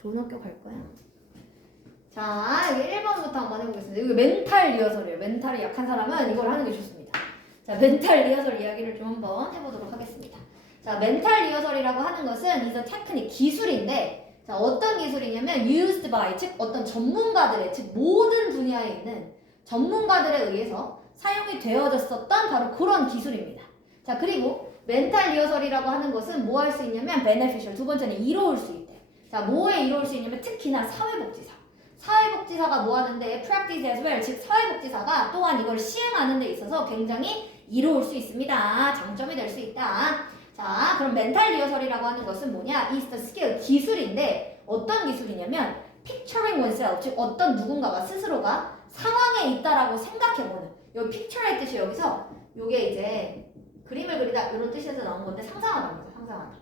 좋은 학교 갈 거야. 자, 여기 1번부터 한번 해보겠습니다. 이거 멘탈 리허설이에요. 멘탈이 약한 사람은 이걸 하는 게 좋습니다. 자, 멘탈 리허설 이야기를 좀 한번 해보도록 하겠습니다. 자, 멘탈 리허설이라고 하는 것은 이제 테크닉, 기술인데, 자, 어떤 기술이냐면 used by, 즉 어떤 전문가들의, 즉 모든 분야에 있는 전문가들에 의해서 사용이 되어졌었던 바로 그런 기술입니다. 자, 그리고 멘탈 리허설이라고 하는 것은 뭐 할 수 있냐면 beneficial, 두 번째는 이로울 수 있대. 자, 뭐에 이로울 수 있냐면 특히나 사회복지사. 사회복지사가 뭐 하는데 practice as well, 즉 사회복지사가 또한 이걸 시행하는 데 있어서 굉장히 이로울 수 있습니다. 장점이 될 수 있다. 자, 그럼 멘탈 리허설이라고 하는 것은 뭐냐? is the skill, 기술인데 어떤 기술이냐면 picturing oneself, 즉 어떤 누군가가 스스로가 상황에 있다라고 생각해보는, 여기 picture의 뜻이 여기서 요게 이제 그림을 그리다 이런 뜻에서 나온 건데 상상하다입니다. 상상하다.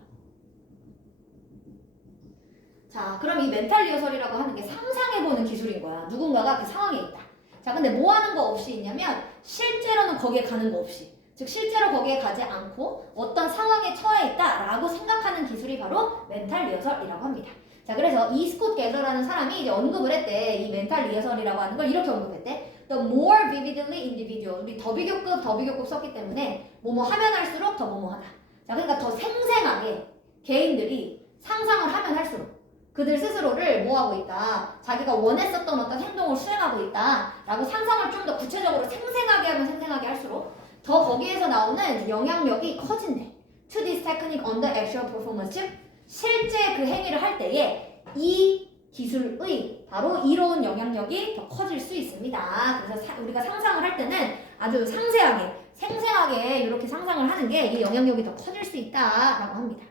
자, 그럼 이 멘탈 리허설이라고 하는 게 상상해보는 기술인 거야. 누군가가 그 상황에 있다. 자, 근데 뭐 하는 거 없이 있냐면 실제로는 거기에 가는 거 없이, 즉 실제로 거기에 가지 않고 어떤 상황에 처해 있다라고 생각하는 기술이 바로 멘탈 리허설이라고 합니다. 자, 그래서 이 스콧 게더라는 사람이 이제 언급을 했대. 이 멘탈 리허설이라고 하는 걸 이렇게 언급했대. The more vividly individual. 우리 더비교급 썼기 때문에 뭐뭐 하면 할수록 더 뭐뭐하다. 자, 그러니까 더 생생하게 개인들이 상상을 하면 할수록 그들 스스로를 뭐하고 있다. 자기가 원했었던 어떤 행동을 수행하고 있다. 라고 상상을 좀 더 구체적으로 생생하게 하면 생생하게 할수록 더 거기에서 나오는 영향력이 커진대. To this technique on the actual performance. 즉, 실제 그 행위를 할 때에 이 기술의 바로 이로운 영향력이 더 커질 수 있습니다. 그래서 우리가 상상을 할 때는 아주 상세하게, 생생하게 이렇게 상상을 하는 게 이 영향력이 더 커질 수 있다라고 합니다.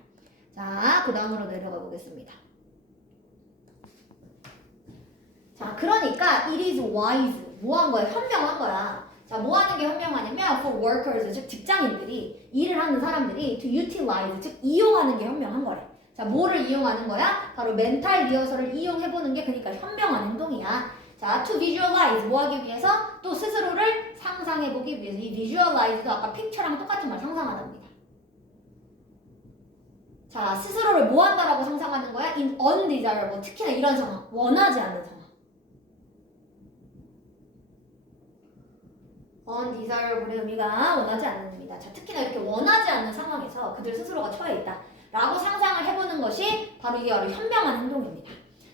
자, 그 다음으로 내려가 보겠습니다. 자, 그러니까 it is wise. 뭐 한 거야? 현명한 거야. 자, 뭐 하는 게 현명하냐면 for workers, 즉 직장인들이, 일을 하는 사람들이 to utilize, 즉 이용하는 게 현명한 거래. 자, 뭐를 이용하는 거야? 바로 멘탈 리허설을 이용해보는 게 그러니까 현명한 행동이야. 자, to visualize, 뭐 하기 위해서? 또 스스로를 상상해보기 위해서. 이 visualize도 아까 picture랑 똑같은 말, 상상하답니다. 자, 스스로를 뭐 한다라고 상상하는 거야? in undesirable, 특히나 이런 상황, 원하지 않는 상황. undesirable의 의미가 원하지 않는입니다. 자, 특히나 이렇게 원하지 않는 상황에서 그들 스스로가 처해 있다 라고 상상을 해보는 것이 바로 이게 바로 현명한 행동입니다.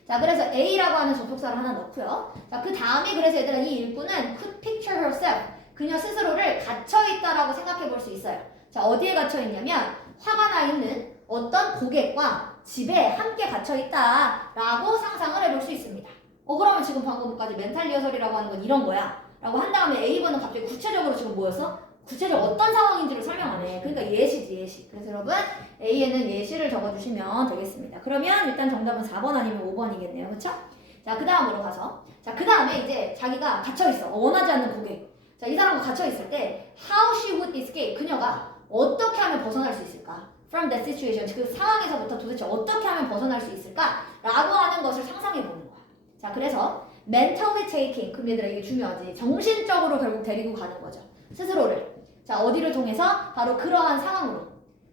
자, 그래서 A라고 하는 접속사를 하나 넣고요. 자, 그 다음에 그래서 얘들아 이 일꾼은 could picture herself, 그녀 스스로를 갇혀있다라고 생각해 볼 수 있어요. 자, 어디에 갇혀있냐면 화가 나 있는 어떤 고객과 집에 함께 갇혀있다라고 상상을 해볼 수 있습니다. 그러면 지금 방금까지 멘탈 리허설이라고 하는 건 이런 거야 라고 한 다음에 A번은 갑자기 구체적으로 지금 뭐였어? 구체적으로 어떤 상황인지를 설명하네. 그러니까 예시지, 예시. 그래서 여러분 A에는 예시를 적어주시면 되겠습니다. 그러면 일단 정답은 4번 아니면 5번이겠네요. 그쵸? 자, 그 다음으로 가서, 자, 그 다음에 이제 자기가 갇혀있어. 원하지 않는 고객. 자, 이 사람과 갇혀있을 때 how she would escape, 그녀가 어떻게 하면 벗어날 수 있을까? from that situation, 그 상황에서부터 도대체 어떻게 하면 벗어날 수 있을까? 라고 하는 것을 상상해보는 거야. 자, 그래서 mentally taking, 그럼 얘들아 이게 중요하지. 정신적으로 결국 데리고 가는 거죠. 스스로를. 자, 어디를 통해서? 바로 그러한 상황으로.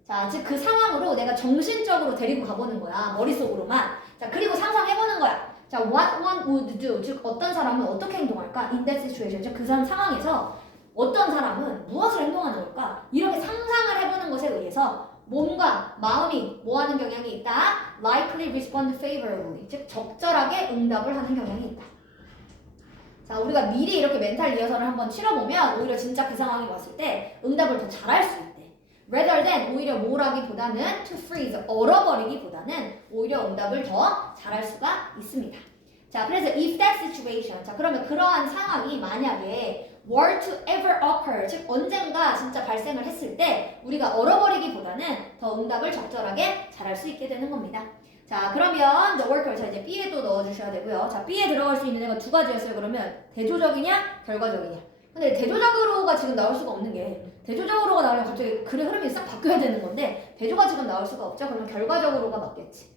자, 즉 그 상황으로 내가 정신적으로 데리고 가보는 거야. 머릿속으로만. 자, 그리고 상상해보는 거야. 자, what one would do, 즉 어떤 사람은 어떻게 행동할까? in that situation, 즉 그 상황에서 어떤 사람은 무엇을 행동하는 걸까? 이렇게 상상을 해보는 것에 의해서 몸과 마음이 뭐 하는 경향이 있다? likely respond favorably, 즉 적절하게 응답을 하는 경향이 있다. 자, 우리가 미리 이렇게 멘탈 리허설을 한번 치러보면 오히려 진짜 그 상황이 왔을 때 응답을 더 잘할 수 있대. rather than, 오히려 뭐라기보다는 to freeze, 얼어버리기보다는 오히려 응답을 더 잘할 수가 있습니다. 자, 그래서 if that situation, 자, 그러면 그러한 상황이 만약에 were to ever occur, 즉 언젠가 진짜 발생을 했을 때 우리가 얼어버리기보다는 더 응답을 적절하게 잘할 수 있게 되는 겁니다. 자, 그러면 the worker, 자 이제 B에 또 넣어주셔야 되고요. 자, B에 들어갈 수 있는 애가 두 가지였어요. 그러면 대조적이냐 결과적이냐. 근데 대조적으로가 지금 나올 수가 없는 게, 대조적으로가 나오면 갑자기 글의 흐름이 싹 바뀌어야 되는 건데 대조가 지금 나올 수가 없죠. 그러면 결과적으로가 맞겠지.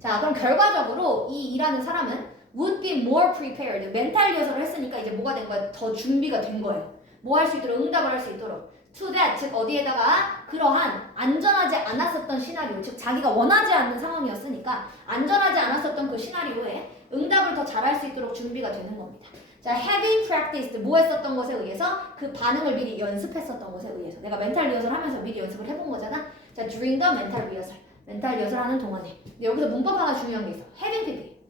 자, 그럼 결과적으로 이 일하는 사람은 would be more prepared, 멘탈 리허설을 했으니까 이제 뭐가 된 거야? 더 준비가 된 거예요. 뭐 할 수 있도록, 응답을 할 수 있도록. to that, 즉 어디에다가 그러한 안전하지 않았었던 시나리오, 즉 자기가 원하지 않는 상황이었으니까 안전하지 않았었던 그 시나리오에 응답을 더 잘할 수 있도록 준비가 되는 겁니다. 자, having practiced, 뭐 했었던 것에 의해서 그 반응을 미리 연습했었던 것에 의해서 내가 멘탈 리허설 하면서 미리 연습을 해본 거잖아. 자, during the mental rehearsal, 멘탈 리허설 하는 동안에. 근데 여기서 문법 하나 중요한 게 있어. having pp.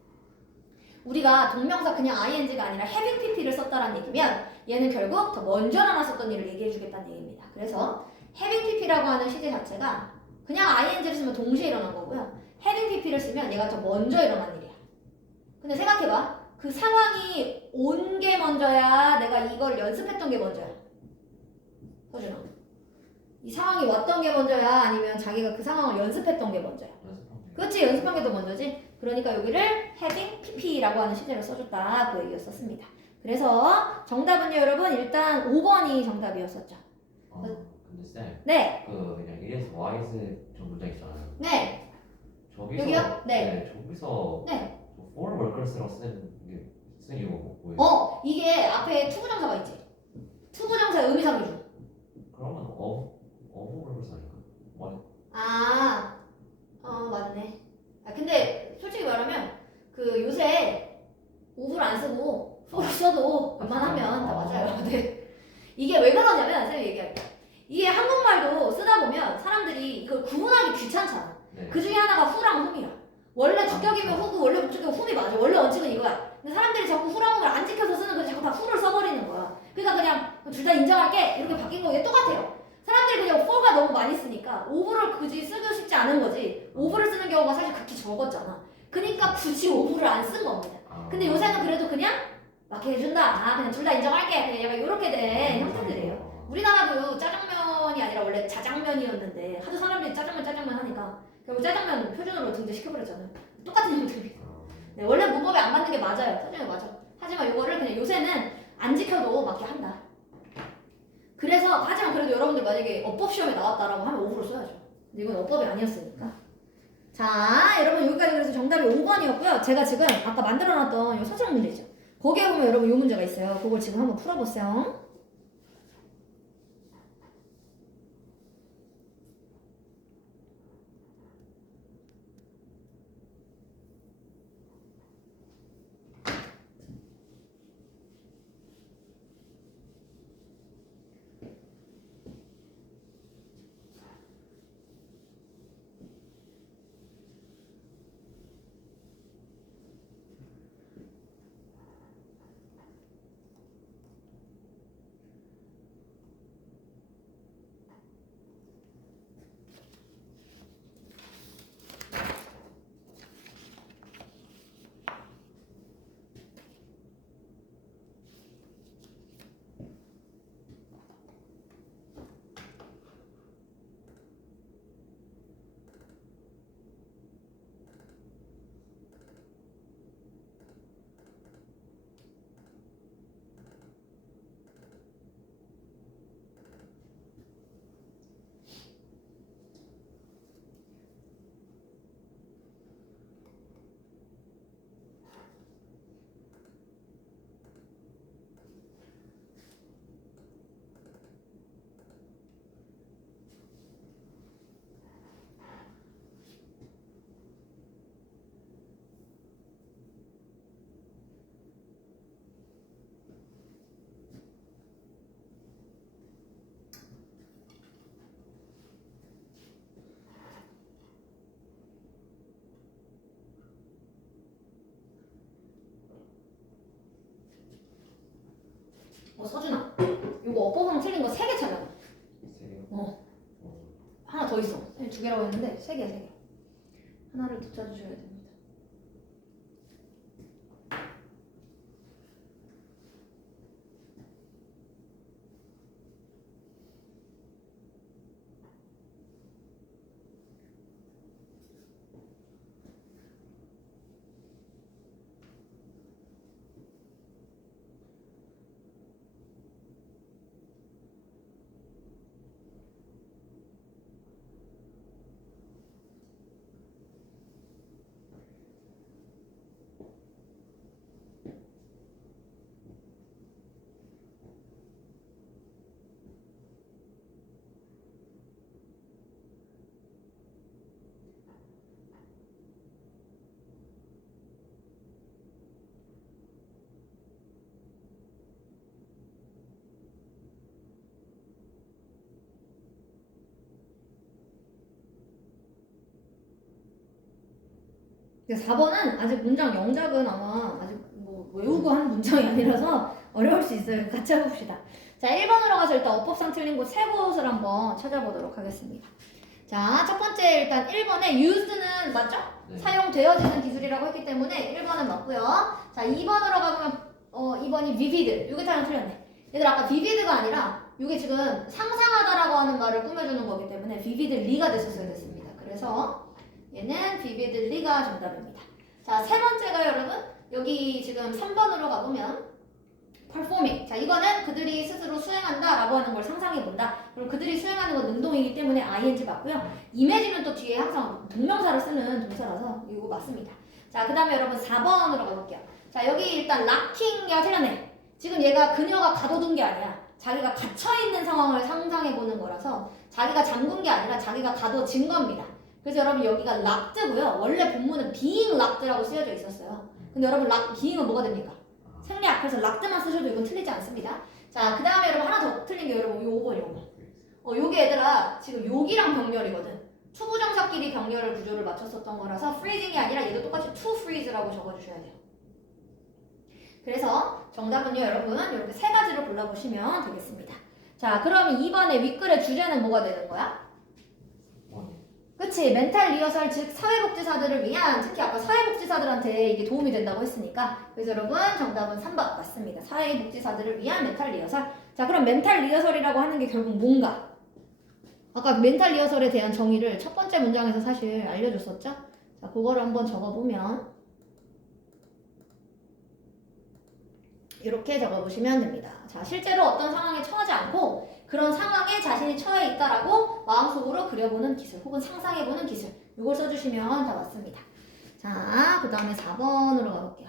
우리가 동명사 그냥 ing가 아니라 having pp를 썼다라는 얘기면 얘는 결국 더 먼저 일어났었던 일을 얘기해 주겠다는 얘기입니다. 그래서 having pp라고 하는 시제 자체가 그냥 ing를 쓰면 동시에 일어난 거고요. having pp를 쓰면 얘가 더 먼저 일어난 일이야. 근데 생각해봐. 그 상황이 온 게 먼저야? 내가 이걸 연습했던 게 먼저야? 서준아. 이 상황이 왔던 게 먼저야? 아니면 자기가 그 상황을 연습했던 게 먼저야? 그렇지, 연습한 게 더 먼저지. 그러니까 여기를 having pp라고 하는 시제를 써줬다. 그 얘기였었습니다. 그래서 정답은요, 여러분, 일단 5번이 정답이었었죠. 근데 쌤, 네. 그 그냥 1에서 Y에서 저 문장 있잖아요. 네. 저기서 여기요? 네. 저기서 네. for workers라고 쓴 이유가 뭐예요? 이게 앞에 투부정사가 있지. 투부정사 의미상 위주. 그러면 of workers 아닌가? 맞네. 근데 솔직히 말하면 그 요새 오브를 안 쓰고 for를 써도 웬만하면 다 맞아요. 네. 이게 왜 그러냐면 선생님이 얘기할게요. 이게 한국말도 쓰다 보면 사람들이 이걸 구분하기 귀찮잖아. 네. 그 중에 하나가 후랑 훔이야. 원래 주격이면 후고 원래 목적이면 훔이 맞아. 원래 원칙은 이거야. 근데 사람들이 자꾸 후랑 훔을 안 지켜서 쓰는 거지 자꾸 다 후를 써버리는 거야. 그러니까 그냥 둘 다 인정할게 이렇게 바뀐 거 똑같아요. 사람들이 그냥 for가 너무 많이 쓰니까 over를 굳이 쓰고 싶지 않은 거지. over를 쓰는 경우가 사실 극히 적었잖아. 그러니까 굳이 over를 안 쓴 겁니다. 근데 요새는 그래도 그냥 막 해준다. 그냥 둘 다 인정할게. 그냥 약간 이렇게 된 형태들이에요. 우리나라도 짜장면이 아니라 원래 자장면이었는데 하도 사람들이 짜장면 하니까 결국 짜장면 표준어로 등재시켜버렸잖아요. 똑같은 형태입니다. 네, 원래 문법에 안 맞는 게 맞아요. 사전에 맞아. 하지만 이거를 그냥 요새는 안 지켜도 맞게 한다. 그래서 하지만 그래도 여러분들 만약에 어법 시험에 나왔다라고 하면 5%를 써야죠. 근데 이건 어법이 아니었으니까. 자, 여러분 여기까지 그래서 정답이 5번이었고요. 제가 지금 아까 만들어놨던 이 서술형 문제 있죠. 거기에 보면 여러분 이 문제가 있어요. 그걸 지금 한번 풀어보세요. 서준아, 이거 어법은 틀린 거 3개 찾아. 3개요? 하나 더 있어. 2개라고 했는데 3개야, 3개. 하나를 더 찾아주셔야 됩니다. 4번은 아직 문장 영작은 아마 아직 뭐 외우고 하는 문장이 아니라서 어려울 수 있어요. 같이 해봅시다. 자, 1번으로 가서 일단 어법상 틀린 곳 세 곳을 한번 찾아보도록 하겠습니다. 자, 첫 번째 일단 1번에 used는 맞죠? 네. 사용되어지는 기술이라고 했기 때문에 1번은 맞고요. 자, 2번으로 가보면 2번이 vivid. 이게 잘 틀렸네. 얘들 아까 vivid가 아니라 이게 지금 상상하다라고 하는 말을 꾸며주는 거기 때문에 vividly가 됐었어야 됐습니다. 그래서 얘는 vividly가 정답입니다. 자, 세 번째가 여러분 여기 지금 3번으로 가보면 performing. 자, 이거는 그들이 스스로 수행한다라고 하는 걸 상상해본다. 그럼 그들이 수행하는 건 능동이기 때문에 ing 맞고요. image는 또 뒤에 항상 동명사를 쓰는 동사라서 이거 맞습니다. 자, 그 다음에 여러분 4번으로 가볼게요. 자, 여기 일단 locking이가 틀렸네. 지금 얘가 그녀가 가둬둔 게 아니야. 자기가 갇혀있는 상황을 상상해보는 거라서 자기가 잠근 게 아니라 자기가 가둬진 겁니다. 그래서 여러분 여기가 locked고요. 원래 본문은 being locked라고 쓰여져 있었어요. 근데 여러분 being은 뭐가 됩니까? 생략. 그래서 락드만 쓰셔도 이건 틀리지 않습니다. 자, 그 다음에 여러분 하나 더 틀린 게 여러분 요거. 요게 얘들아 지금 욕이랑 병렬이거든. 투부정사끼리 병렬을 구조를 맞췄었던 거라서 freezing이 아니라 얘도 똑같이 to freeze라고 적어주셔야 돼요. 그래서 정답은요 여러분 이렇게 세 가지를 골라보시면 되겠습니다. 자, 그러면 2번의 윗글의 주제는 뭐가 되는 거야? 그치, 멘탈 리허설, 즉 사회복지사들을 위한, 특히 아까 사회복지사들한테 이게 도움이 된다고 했으니까 그래서 여러분 정답은 3번 맞습니다. 사회복지사들을 위한 멘탈 리허설. 자, 그럼 멘탈 리허설이라고 하는 게 결국 뭔가? 아까 멘탈 리허설에 대한 정의를 첫 번째 문장에서 사실 알려줬었죠? 자, 그거를 한번 적어보면 이렇게 적어보시면 됩니다. 자, 실제로 어떤 상황에 처하지 않고 그런 상황에 자신이 처해 있다라고 마음속으로 그려보는 기술 혹은 상상해보는 기술, 이걸 써주시면 다 맞습니다. 자, 그 다음에 4번으로 가볼게요.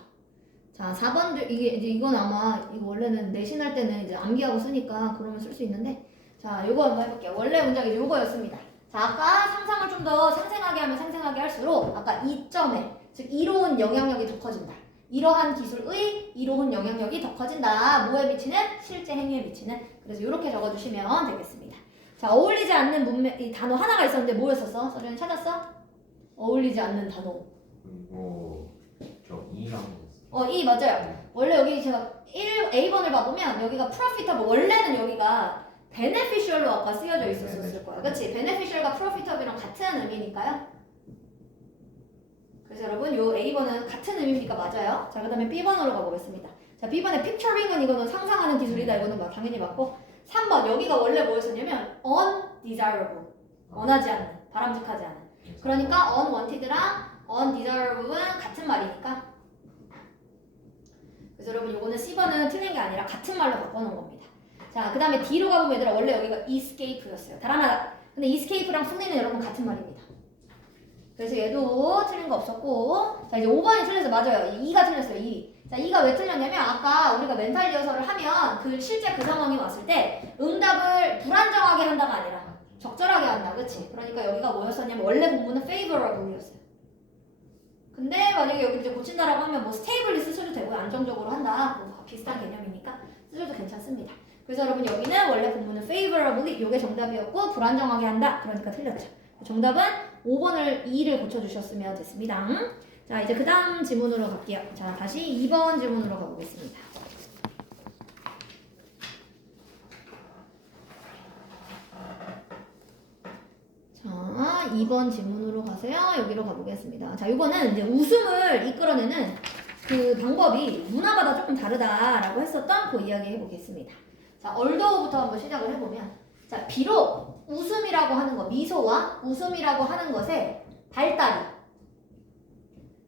자, 4번 이건 아마 이거 원래는 내신할 때는 이제 암기하고 쓰니까 그러면 쓸 수 있는데, 자, 요거 한번 해볼게요. 원래 문장이 요거였습니다. 자, 아까 상상을 좀 더 생생하게 하면 생생하게 할수록 아까 이점에, 즉 이로운 영향력이 더 커진다. 이러한 기술의 이로운 영향력이 더 커진다. 뭐에 미치는? 실제 행위에 미치는. 그래서 이렇게 적어주시면 되겠습니다. 자, 어울리지 않는 문맥, 이 단어 하나가 있었는데 뭐였었어? 서준이 찾았어? 어울리지 않는 단어. 그리고 저 E랑 이 맞아요. 원래 여기 제가 A번을 봐보면 여기가 profitable, 원래는 여기가 beneficial로 아까 쓰여져 있었을 거야. 그치? beneficial과 profitable이랑 같은 의미니까요. 그래서 여러분 요 A번은 같은 의미입니까? 맞아요. 자, 그 다음에 B번으로 가보겠습니다. 자, B번에 picturing은 이거는 상상하는 기술이다. 이거는 당연히 맞고, 3번 여기가 원래 뭐였었냐면 undesirable, 원하지 않는, 바람직하지 않은. 그러니까 unwanted랑 undesirable은 같은 말이니까. 그래서 여러분 요거는 C번은 틀린 게 아니라 같은 말로 바꿔놓은 겁니다. 자, 그 다음에 D로 가보면 얘들아 원래 여기가 escape였어요. 달아나다. 근데 escape랑 승리는 여러분 같은 말입니다. 그래서 얘도 틀린 거 없었고, 자, 이제 5번이 틀려서 맞아요. 2가 틀렸어요. 2. 자, 2가 왜 틀렸냐면 아까 우리가 멘탈 리허설을 하면 실제 그 상황이 왔을 때 응답을 불안정하게 한다가 아니라 적절하게 한다. 그치? 그러니까 여기가 뭐였었냐면 원래 본문은 favorable이었어요. 근데 만약에 여기 이제 고친다라고 하면 뭐 stably 쓰셔도 되고 안정적으로 한다. 뭐 비슷한 개념이니까 쓰셔도 괜찮습니다. 그래서 여러분 여기는 원래 본문은 favorably, 이게 정답이었고 불안정하게 한다. 그러니까 틀렸죠. 정답은 5번을 2를 고쳐주셨으면 됐습니다. 자, 이제 그 다음 지문으로 갈게요. 자, 다시 2번 지문으로 가보겠습니다. 자, 2번 지문으로 가세요. 여기로 가보겠습니다. 자, 이거는 이제 웃음을 이끌어내는 그 방법이 문화마다 조금 다르다라고 했었던 그 이야기 해보겠습니다. 자, 얼더부터 한번 시작을 해보면, 자, 비록 웃음이라고 하는 것, 미소와 웃음이라고 하는 것의 발달이,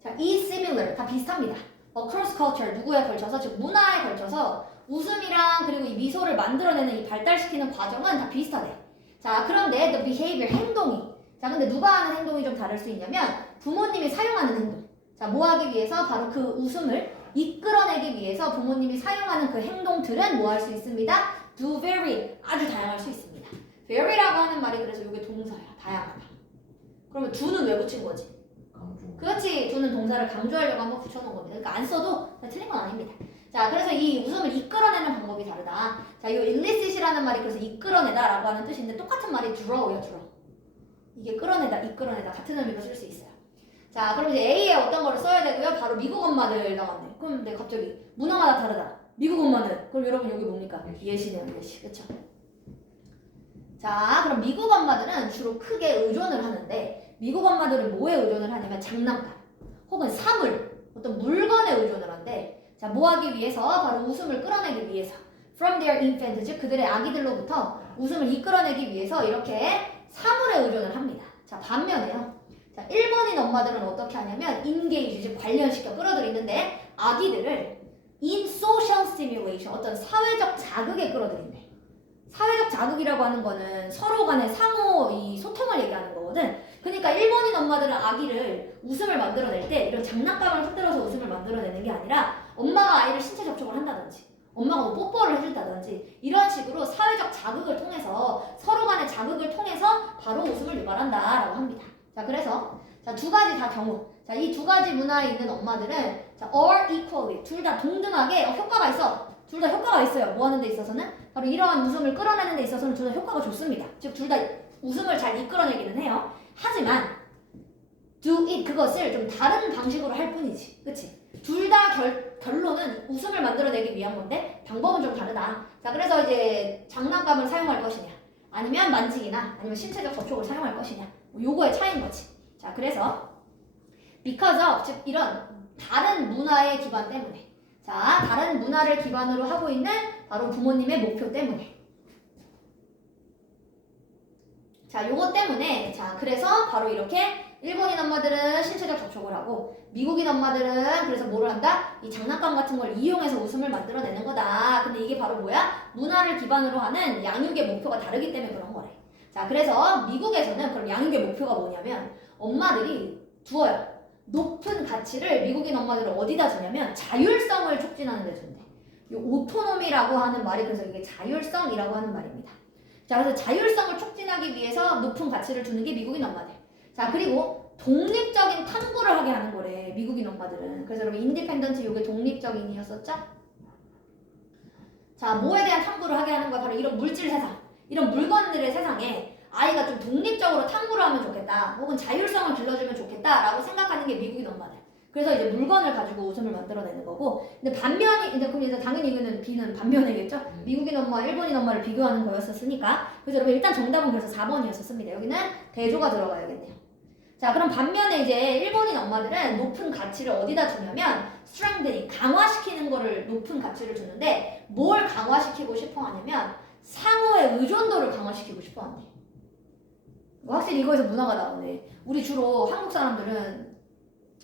자, is similar, 다 비슷합니다. across culture, 누구에 걸쳐서, 즉 문화에 걸쳐서 웃음이랑 그리고 이 미소를 만들어내는 이 발달시키는 과정은 다 비슷하대. 자, 그런데 the behavior, 행동이, 자, 근데 누가 하는 행동이 좀 다를 수 있냐면 부모님이 사용하는 행동. 자, 뭐 하기 위해서? 바로 그 웃음을 이끌어내기 위해서 부모님이 사용하는 그 행동들은 뭐 할 수 있습니다? do vary, 아주 다양할 수 있습니다. vary라고 하는 말이 그래서 이게 동사야. 다양하다. 그러면 do는 왜 붙인 거지? 강조. 그렇지. do는 동사를 강조하려고 한번 붙여놓은 겁니다. 그러니까 안 써도 틀린 건 아닙니다. 자, 그래서 이 웃음을 이끌어내는 방법이 다르다. 자, 이 elicit이라는 말이 그래서 이끌어내다라고 하는 뜻인데 똑같은 말이 draw야, draw. 이게 끌어내다, 이끌어내다 같은 의미로 쓸 수 있어요. 자, 그럼 이제 A에 어떤 거를 써야 되고요? 바로 미국 엄마들 나왔네. 그럼 근데 갑자기 문화마다 다르다. 미국 엄마는 그럼 여러분 여기 뭡니까? 예시네요, 예시. 그쵸? 자, 그럼 미국 엄마들은 주로 크게 의존을 하는데 미국 엄마들은 뭐에 의존을 하냐면 장난감 혹은 사물, 어떤 물건에 의존을 한대. 자, 뭐 하기 위해서? 바로 웃음을 끌어내기 위해서. From their infant, 즉 그들의 아기들로부터 웃음을 이끌어내기 위해서 이렇게 사물에 의존을 합니다. 자, 반면에요. 자, 일본인 엄마들은 어떻게 하냐면 engage, 즉 관련시켜 끌어들이는데 아기들을 in social stimulation, 어떤 사회적 자극에 끌어들인대. 사회적 자극이라고 하는 거는 서로 간의 상호 이 소통을 얘기하는 거거든. 그러니까 일본인 엄마들은 아기를 웃음을 만들어낼 때 이런 장난감을 흔들어서 웃음을 만들어내는 게 아니라 엄마가 아이를 신체 접촉을 한다든지 엄마가 뭐 뽀뽀를 해준다든지 이런 식으로 사회적 자극을 통해서 서로 간의 자극을 통해서 바로 웃음을 유발한다라고 합니다. 자, 그래서 자, 두 가지 다 경우. 자, 이 두 가지 문화에 있는 엄마들은 자, or equally 둘 다 동등하게 효과가 있어. 둘 다 효과가 있어요. 뭐 하는 데 있어서는 바로 이러한 웃음을 끌어내는 데 있어서는 둘 다 효과가 좋습니다. 즉 둘 다 웃음을 잘 이끌어내기는 해요. 하지만 do it 그것을 좀 다른 방식으로 할 뿐이지. 그치? 둘 다 결론은 웃음을 만들어내기 위한 건데 방법은 좀 다르다. 자, 그래서 이제 장난감을 사용할 것이냐 아니면 만지기나 아니면 신체적 접촉을 사용할 것이냐 뭐 요거의 차이인 거지. 자, 그래서 because of 즉 이런 다른 문화의 기반 때문에 자, 다른 문화를 기반으로 하고 있는 바로 부모님의 목표 때문에 자, 요거 때문에 자, 그래서 바로 이렇게 일본인 엄마들은 신체적 접촉을 하고 미국인 엄마들은 그래서 뭐를 한다? 이 장난감 같은 걸 이용해서 웃음을 만들어내는 거다. 근데 이게 바로 뭐야? 문화를 기반으로 하는 양육의 목표가 다르기 때문에 그런 거래. 자, 그래서 미국에서는 그럼 양육의 목표가 뭐냐면 엄마들이 두어요. 높은 가치를 미국인 엄마들은 어디다 주냐면 자율성을 촉진하는 데 준대. 이 오토노미라고 하는 말이 그래서 이게 자율성이라고 하는 말입니다. 자, 그래서 자율성을 촉진하기 위해서 높은 가치를 주는 게 미국인 엄마들. 자, 그리고 독립적인 탐구를 하게 하는 거래, 미국인 엄마들은. 그래서 여러분 인디펜던트 이게 독립적인이었었죠? 자, 뭐에 대한 탐구를 하게 하는 거야? 바로 이런 물질 세상, 이런 물건들의 세상에 아이가 좀 독립적으로 탐구를 하면 좋겠다, 혹은 자율성을 길러주면 좋겠다라고 생각하는 게 미국인 엄마들. 그래서 이제 물건을 가지고 웃음을 만들어내는 거고, 근데 반면이, 이제 그럼 이제 당연히 이거는 B는 반면이겠죠? 미국인 엄마와 일본인 엄마를 비교하는 거였었으니까. 그래서 여러분 일단 정답은 그래서 4번이었었습니다. 여기는 대조가 들어가야겠네요. 자, 그럼 반면에 이제 일본인 엄마들은 높은 가치를 어디다 주냐면 strengthening, 강화시키는 거를 높은 가치를 주는데 뭘 강화시키고 싶어 하냐면 상호의 의존도를 강화시키고 싶어 한대. 확실히 이거에서 문화가 나오네. 우리 주로 한국 사람들은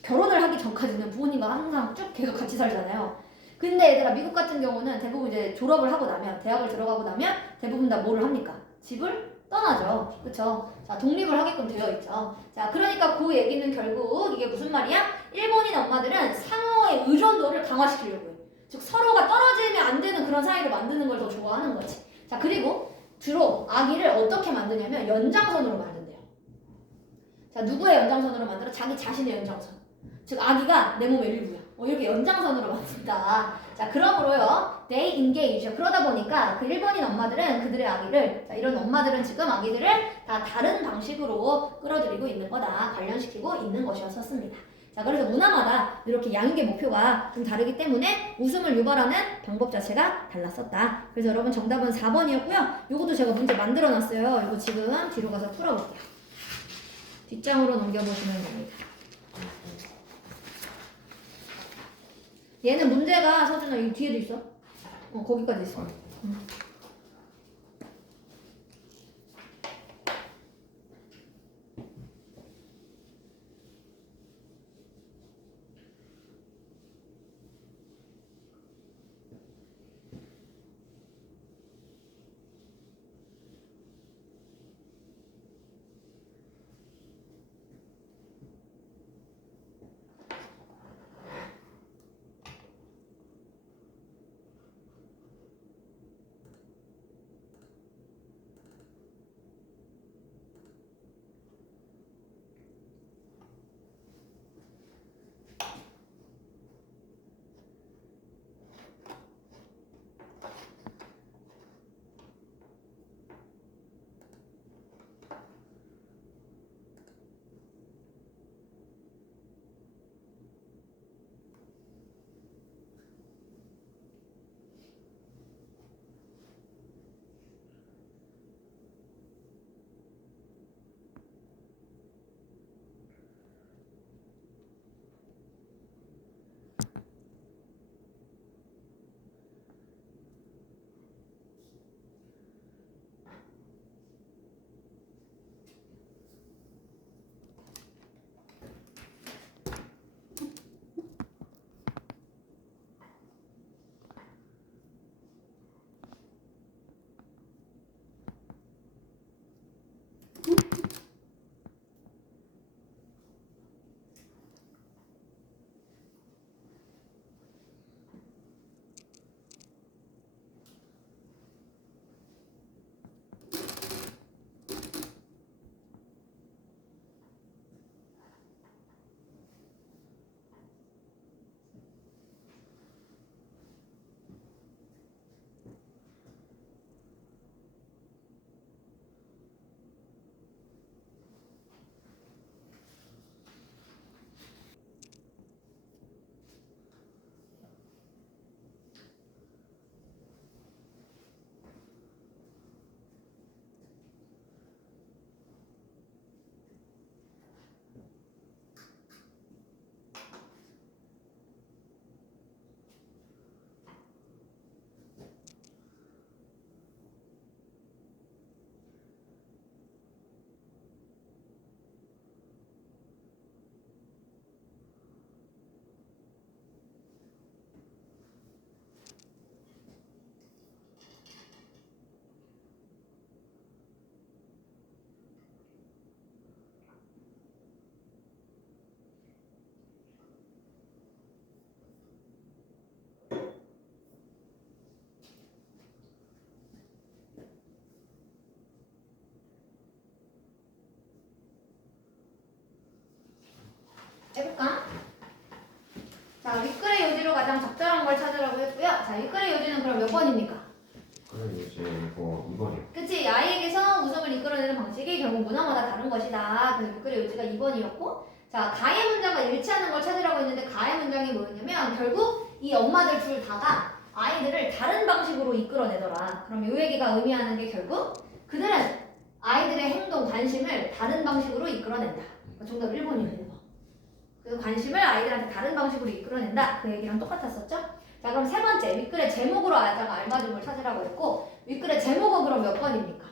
결혼을 하기 전까지는 부모님과 항상 쭉 계속 같이 살잖아요. 근데 얘들아 미국 같은 경우는 대부분 이제 졸업을 하고 나면 대학을 들어가고 나면 대부분 다 뭐를 합니까? 집을 떠나죠. 그쵸? 자, 독립을 하게끔 되어 있죠. 자, 그러니까 그 얘기는 결국 이게 무슨 말이야? 일본인 엄마들은 상호의 의존도를 강화시키려고 해. 즉 서로가 떨어지면 안 되는 그런 사이를 만드는 걸 더 좋아하는 거지. 자, 그리고 주로 아기를 어떻게 만드냐면 연장선으로 만든대요. 자, 누구의 연장선으로 만들어? 자기 자신의 연장선. 즉 아기가 내 몸의 일부야. 이렇게 연장선으로 만든다. 자, 그러므로요, they engage. 그러다 보니까 그 일본인 엄마들은 그들의 아기를, 자, 이런 엄마들은 지금 아기들을 다 다른 방식으로 끌어들이고 있는 거다. 관련시키고 있는 것이었었습니다. 자, 그래서 문화마다 이렇게 양육의 목표가 좀 다르기 때문에 웃음을 유발하는 방법 자체가 달랐었다. 그래서 여러분 정답은 4번이었고요. 요것도 제가 문제 만들어 놨어요. 이거 지금 뒤로 가서 풀어볼게요. 뒷장으로 넘겨보시면 됩니다. 얘는 문제가 서준아 이 뒤에도 있어. 거기까지 있어. 자, 윗글의 요지로 가장 적절한 걸 찾으라고 했고요. 자, 윗글의 요지는 그럼 몇 번입니까? 그럼 이제 이거 2번이요. 그치, 아이에게서 웃음을 이끌어내는 방식이 결국 문화마다 다른 것이다. 그래서 윗글의 요지가 2번이었고, 자, 가의 문장과 일치하는 걸 찾으라고 했는데 가의 문장이 뭐였냐면 결국 이 엄마들 둘 다가 아이들을 다른 방식으로 이끌어내더라. 그럼 이 얘기가 의미하는 게 결국 그들은 아이들의 행동, 관심을 다른 방식으로 이끌어낸다. 그러니까 정답 1번이에요. 그래서 관심을 아이들한테 다른 방식으로 이끌어낸다. 그 얘기랑 똑같았었죠? 자, 그럼 세 번째, 윗글의 제목으로 알맞음을 찾으라고 했고, 윗글의 제목은 그럼 몇 번입니까?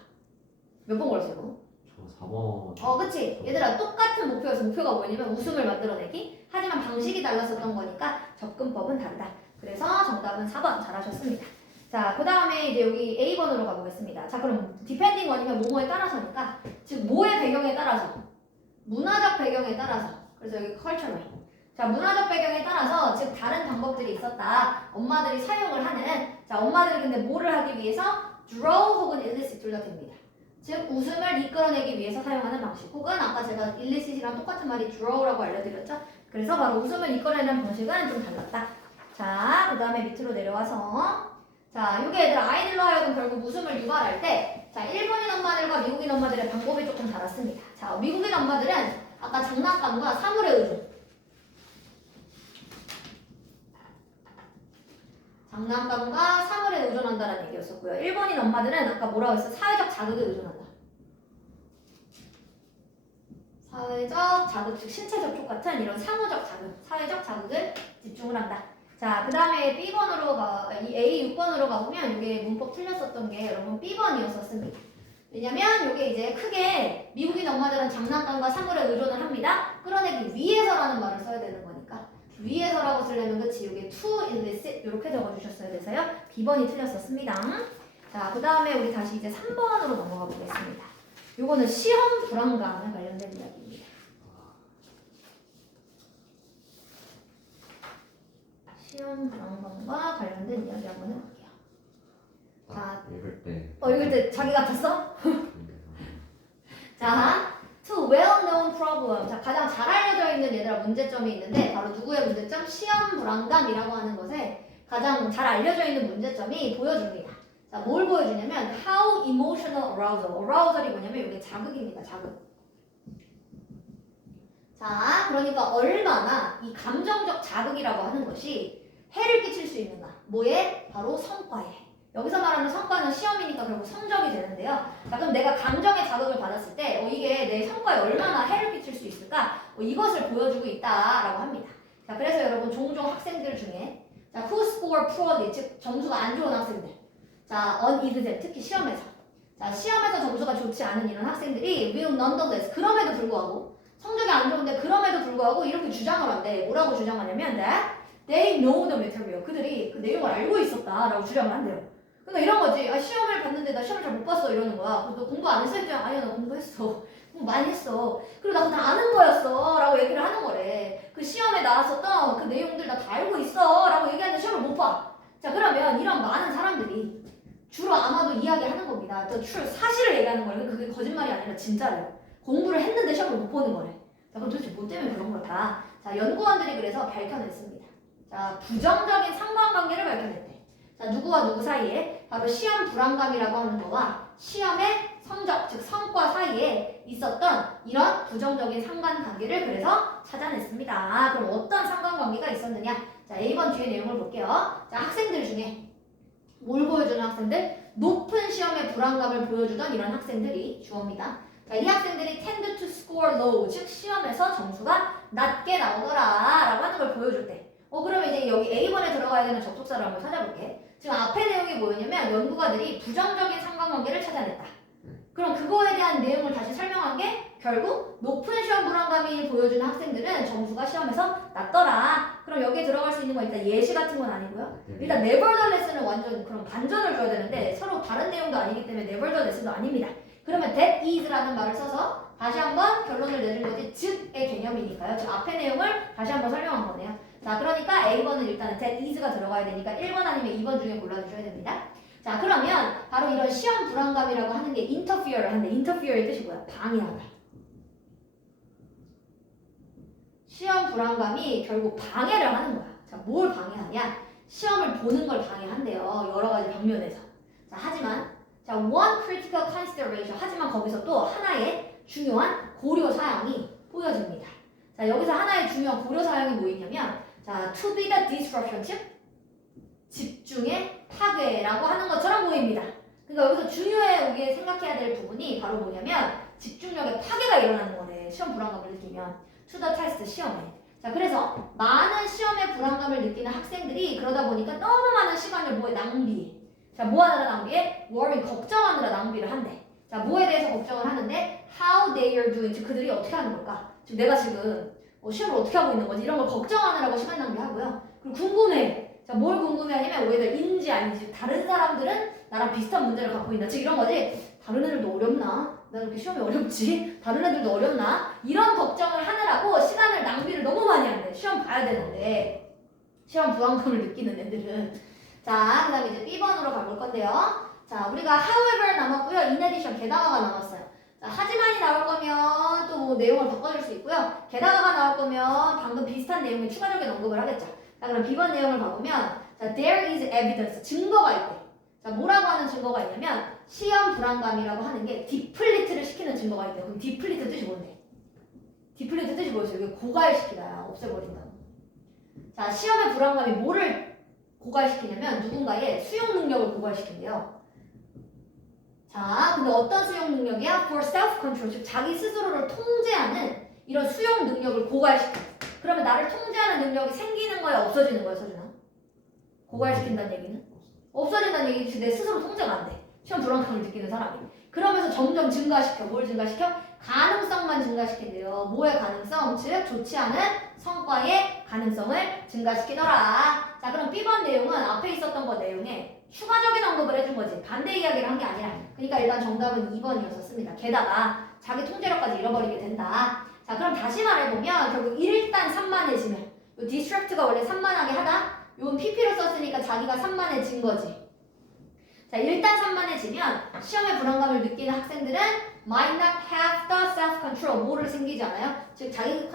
몇 번 걸었어요? 저 4번. 그치? 얘들아, 똑같은 목표였어. 목표가 뭐냐면 웃음을 만들어내기. 하지만 방식이 달랐었던 거니까 접근법은 다르다. 그래서 정답은 4번 잘하셨습니다. 자, 그 다음에 이제 여기 A번으로 가보겠습니다. 자, 그럼 디펜딩 원이면 뭐뭐에 따라서니까, 즉 뭐의 배경에 따라서, 문화적 배경에 따라서, 그래서 여기 cultural. 자, 문화적 배경에 따라서 즉 다른 방법들이 있었다. 엄마들이 사용을 하는. 자, 엄마들이 근데 뭐를 하기 위해서 draw 혹은 elicit 둘 다 됩니다. 즉 웃음을 이끌어내기 위해서 사용하는 방식 혹은 아까 제가 elicit이랑 똑같은 말이 draw라고 알려드렸죠. 그래서 바로 웃음을 이끌어내는 방식은 좀 달랐다. 자, 그 다음에 밑으로 내려와서 자, 요게 얘들 아이들로 하여금 결국 웃음을 유발할 때 자, 일본인 엄마들과 미국인 엄마들의 방법이 조금 달랐습니다. 자, 미국인 엄마들은 아까 장난감과 사물의 의존 장난감과 사물에 의존한다는 얘기였었고요. 일본인 엄마들은 아까 뭐라고 했어? 사회적 자극에 의존한다. 사회적 자극, 즉 신체 접촉 같은 이런 사무적 자극, 사회적 자극을 집중을 한다. 자, 그 다음에 B번으로 이 A 6번으로 가보면 이게 문법 틀렸었던 게 여러분 B번이었었습니다. 왜냐면 이게 이제 크게 미국인 엄마들은 장난감과 사물에 의존을 합니다. 끌어내기 위해서라는 말을 써야 되는 거니까 위에서라고 쓰려면 그치 여기 to elicit 이렇게 적어주셨어야 돼서요. B번이 틀렸었습니다. 자, 그 다음에 우리 다시 이제 3번으로 넘어가 보겠습니다. 요거는 시험 불안감에 관련된 이야기입니다. 시험 불안감과 관련된 이야기 한번 해볼게요. 자, 읽을 때. 읽을 때 자기 같았어? 자, two well-known problem. 자, 가장 잘 알려져 있는 얘들아 문제점이 있는데 바로 누구의 문제점? 시험 불안감이라고 하는 것에 가장 잘 알려져 있는 문제점이 보여줍니다. 자, 뭘 보여주냐면 how emotional arousal. arousal이 뭐냐면 이게 자극입니다. 자극. 자, 그러니까 얼마나 이 감정적 자극이라고 하는 것이 해를 끼칠 수 있는가. 뭐에? 바로 성과에. 여기서 말하는 성과는 시험이니까 결국 성적이 되는데요. 자, 그럼 내가 감정의 자극을 받았을 때 이게 내 성과에 얼마나 해를 끼칠 수 있을까? 이것을 보여주고 있다라고 합니다. 자, 그래서 여러분 종종 학생들 중에 자, who score poorly, 즉 점수가 안 좋은 학생들. 자, uneven, 특히 시험에서. 자, 시험에서 점수가 좋지 않은 이런 학생들이 will nonetheless, 그럼에도 불구하고 성적이 안 좋은데 그럼에도 불구하고 이렇게 주장을 한대. 뭐라고 주장하냐면 that they know the material. 그들이 그 내용을 알고 있었다라고 주장을 한대요. 그러니까 이런 거지. 아, 시험을 봤는데 나 시험을 잘 못 봤어 이러는 거야. 너 공부 안 했어? 했더니 아니야 나 공부했어. 공부 많이 했어. 그리고 나 그냥 아는 거였어 라고 얘기를 하는 거래. 그 시험에 나왔었던 그 내용들 나 다 알고 있어 라고 얘기하는데 시험을 못 봐. 자, 그러면 이런 많은 사람들이 주로 아마도 이야기하는 겁니다. 사실을 얘기하는 거예요. 그게 거짓말이 아니라 진짜래요. 공부를 했는데 시험을 못 보는 거래. 자, 그럼 도대체 뭐 때문에 그런 걸까? 자, 연구원들이 그래서 밝혀냈습니다. 자, 부정적인 상관관계를 밝혀냈대. 자, 누구와 누구 사이에? 바로 시험 불안감이라고 하는 거와 시험의 성적, 즉 성과 사이에 있었던 이런 부정적인 상관관계를 그래서 찾아냈습니다. 그럼 어떤 상관관계가 있었느냐? 자, A번 뒤에 내용을 볼게요. 자, 학생들 중에 뭘 보여주는 학생들? 높은 시험의 불안감을 보여주던 이런 학생들이 주어입니다. 자, 이 학생들이 tend to score low, 즉 시험에서 점수가 낮게 나오더라 라고 하는 걸 보여줄 때 그러면 이제 여기 A번에 들어가야 되는 접속사를 한번 찾아볼게. 지금 앞에 내용이 뭐였냐면 연구가들이 부정적인 상관관계를 찾아냈다. 그럼 그거에 대한 내용을 다시 설명한 게 결국 높은 시험 불안감이 보여주는 학생들은 점수가 시험에서 낮더라. 그럼 여기에 들어갈 수 있는 건 일단 예시 같은 건 아니고요. 일단 nevertheless는 완전 그럼 반전을 줘야 되는데 서로 다른 내용도 아니기 때문에 nevertheless도 아닙니다. 그러면 that is라는 말을 써서 다시 한번 결론을 내는 거지 즉의 개념이니까요. 즉 앞에 내용을 다시 한번 설명한 거네요. 자, 그러니까 A번은 일단은 that is가 들어가야 되니까 1번 아니면 2번 중에 골라주셔야 됩니다. 자, 그러면 바로 이런 시험 불안감이라고 하는 게 interfere를 하는데 interfere의 뜻이 뭐야? 방해하다. 시험 불안감이 결국 방해를 하는 거야. 자, 뭘 방해하냐? 시험을 보는 걸 방해한대요. 여러 가지 방면에서. 자, 하지만 자, one critical consideration. 하지만 거기서 또 하나의 중요한 고려 사항이 보여집니다. 자, 여기서 하나의 중요한 고려 사항이 뭐 있냐면 자, to be the disruption, 즉 집중의 파괴라고 하는 것처럼 보입니다. 그러니까 여기서 중요해 우리가 생각해야 될 부분이 바로 뭐냐면 집중력의 파괴가 일어나는 거네. 시험 불안감을 느끼면 to the test 시험에. 자, 그래서 많은 시험에 불안감을 느끼는 학생들이 그러다 보니까 너무 많은 시간을 뭐에 낭비. 자, 뭐 하느라 낭비해? worry, 걱정하느라 낭비를 한대. 자, 뭐에 대해서 걱정을 하는데 how they are doing, 즉 그들이 어떻게 하는 걸까? 즉 내가 지금 시험을 어떻게 하고 있는 거지? 이런 걸 걱정하느라고 시간 낭비하고요. 그리고 궁금해. 자, 뭘 궁금해하냐면 오히려 인지 아닌지 다른 사람들은 나랑 비슷한 문제를 갖고 있나? 즉 이런 거지. 다른 애들도 어렵나? 나 이렇게 시험이 어렵지? 다른 애들도 어렵나? 이런 걱정을 하느라고 시간을 낭비를 너무 많이 한대. 시험 봐야 되는데 시험 불안감을 느끼는 애들은. 자, 그 다음에 이제 B번으로 가볼 건데요. 자, 우리가 however 남았고요. in addition 게다가가 남았어요. 자, 하지만이 나올 거면 또 뭐 내용을 바꿔줄 수 있고요. 게다가가 나올 거면 방금 비슷한 내용에 추가적인 언급을 하겠죠. 자, 그럼 B번 내용을 봐보면 자, there is evidence, 증거가 있대. 자, 뭐라고 하는 증거가 있냐면 시험 불안감이라고 하는 게 디플리트를 시키는 증거가 있대. 그럼 디플리트 뜻이 뭔데? 디플리트 뜻이 뭐였어요? 이게 고갈시키다야. 없애버린다. 자, 시험의 불안감이 뭐를 고갈시키냐면 누군가의 수용 능력을 고갈시킨대요. 자, 근데 어떤 수용 능력이야? For self-control, 즉 자기 스스로를 통제하는 이런 수용 능력을 고갈시켜. 그러면 나를 통제하는 능력이 생기는 거야, 없어지는 거야, 서준아? 고갈시킨다는 얘기는? 없어진다는 얘기지. 내 스스로 통제가 안 돼. 시험 불안감을 느끼는 사람이. 그러면서 점점 증가시켜. 뭘 증가시켜? 가능성만 증가시킨대요. 뭐의 가능성? 즉 좋지 않은 성과의 가능성을 증가시키더라. 자, 그럼 B번 내용은 앞에 있었던 거 내용에 추가적인 언급을 해준 거지. 반대 이야기를 한 게 아니라. 그러니까 일단 정답은 2번이었습니다. 게다가 자기 통제력까지 잃어버리게 된다. 자, 그럼 다시 말해보면 결국 일단 산만해지면 요 disrupt가 원래 산만하게 하다. 요건 PP로 썼으니까 자기가 산만해진 거지. 자, 일단 산만해지면 시험에 불안감을 느끼는 학생들은 might not have the self-control, 뭐를 생기지 않아요? 즉 자기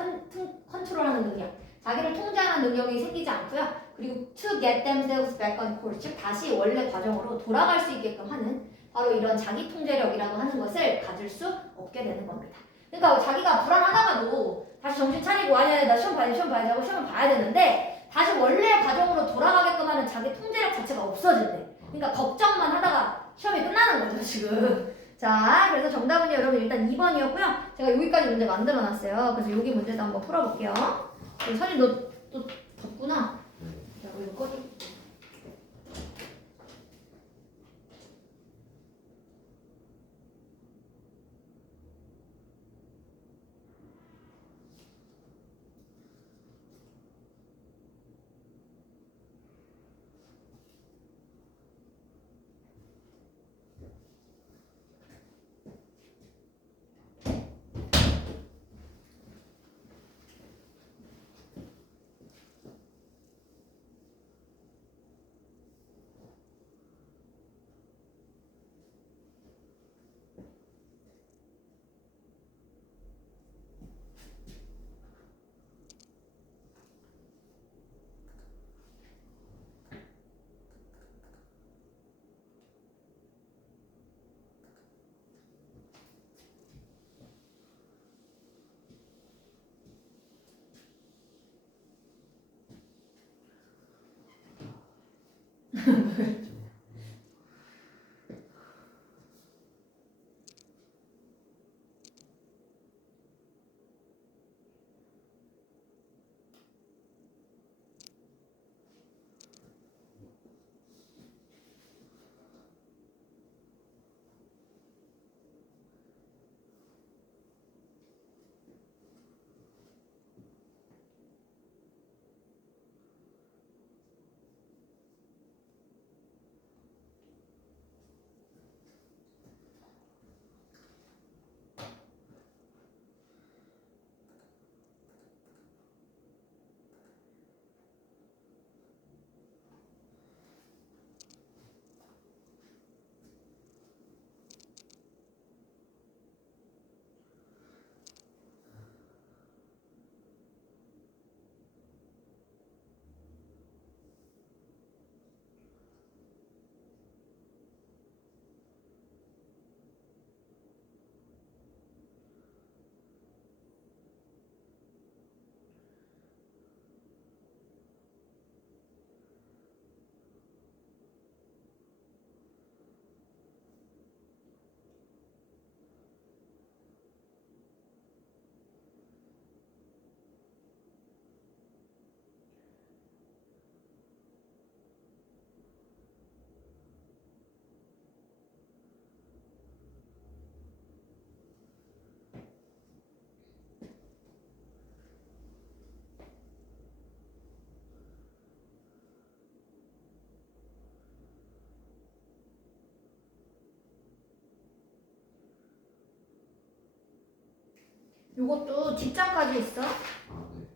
컨트롤하는 능력, 자기를 통제하는 능력이 생기지 않고요. 그리고 to get themselves back on course, 즉 다시 원래 과정으로 돌아갈 수 있게끔 하는 바로 이런 자기 통제력이라고 하는 것을 가질 수 없게 되는 겁니다. 그러니까 자기가 불안하다가도 다시 정신 차리고 아니야 나 시험 봐야지 하고 시험을 봐야 되는데 다시 원래 과정으로 돌아가게끔 하는 자기 통제력 자체가 없어진대. 그러니까 걱정만 하다가 시험이 끝나는 거죠 지금. 자, 그래서 정답은요 여러분 일단 2번이었고요. 제가 여기까지 문제 만들어놨어요. 그래서 여기 문제도 한번 풀어볼게요. 선이 너 또 덥구나. 자, 이거 꺼줘. 요것도 뒷장까지 있어. 아, 네.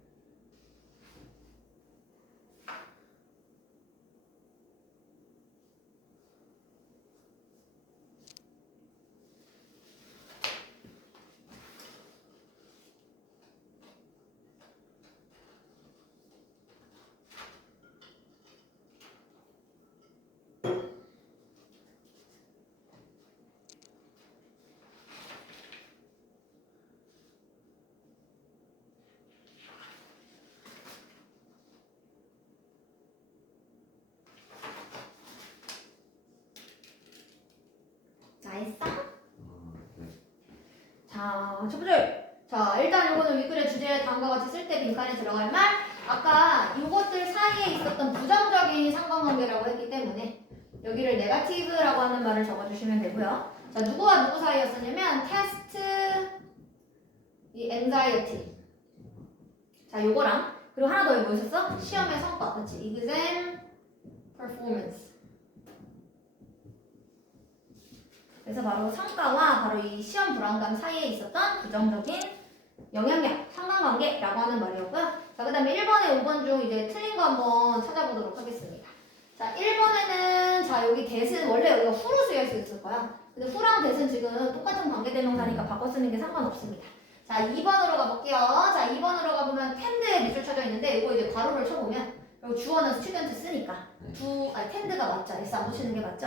자, 했어? 네. 자, 첫 번째. 자, 일단 요거는 윗글의 주제에 다음과 같이 쓸 때 빈칸에 들어갈 말. 아까 요것들 사이에 있었던 부정적인 상관관계라고 했기 때문에 여기를 네거티브라고 하는 말을 적어주시면 되고요. 자, 누구와 누구 사이였었냐면 테스트, 이 anxiety. 자, 요거랑 그리고 하나 더 뭐 있었어? 시험의 성과, 그렇지? exam performance. 그래서 바로 성과와 바로 이 시험 불안감 사이에 있었던 부정적인 영향력, 상관관계라고 하는 말이었고요. 자, 그 다음에 1번에 5번 중 이제 틀린 거 한번 찾아보도록 하겠습니다. 자, 1번에는 자, 여기 대신 원래 여기가 후로 쓰일 수 있을 거야. 근데 후랑 대신 지금 똑같은 관계대명사니까 바꿔 쓰는 게 상관없습니다. 자, 2번으로 가볼게요. 자, 2번으로 가보면 텐드에 밑줄 쳐져 있는데 이거 이제 괄호를 쳐보면 그리고 주어는 스튜던트 쓰니까 텐드가 맞죠. S 안 붙이는 게 맞죠.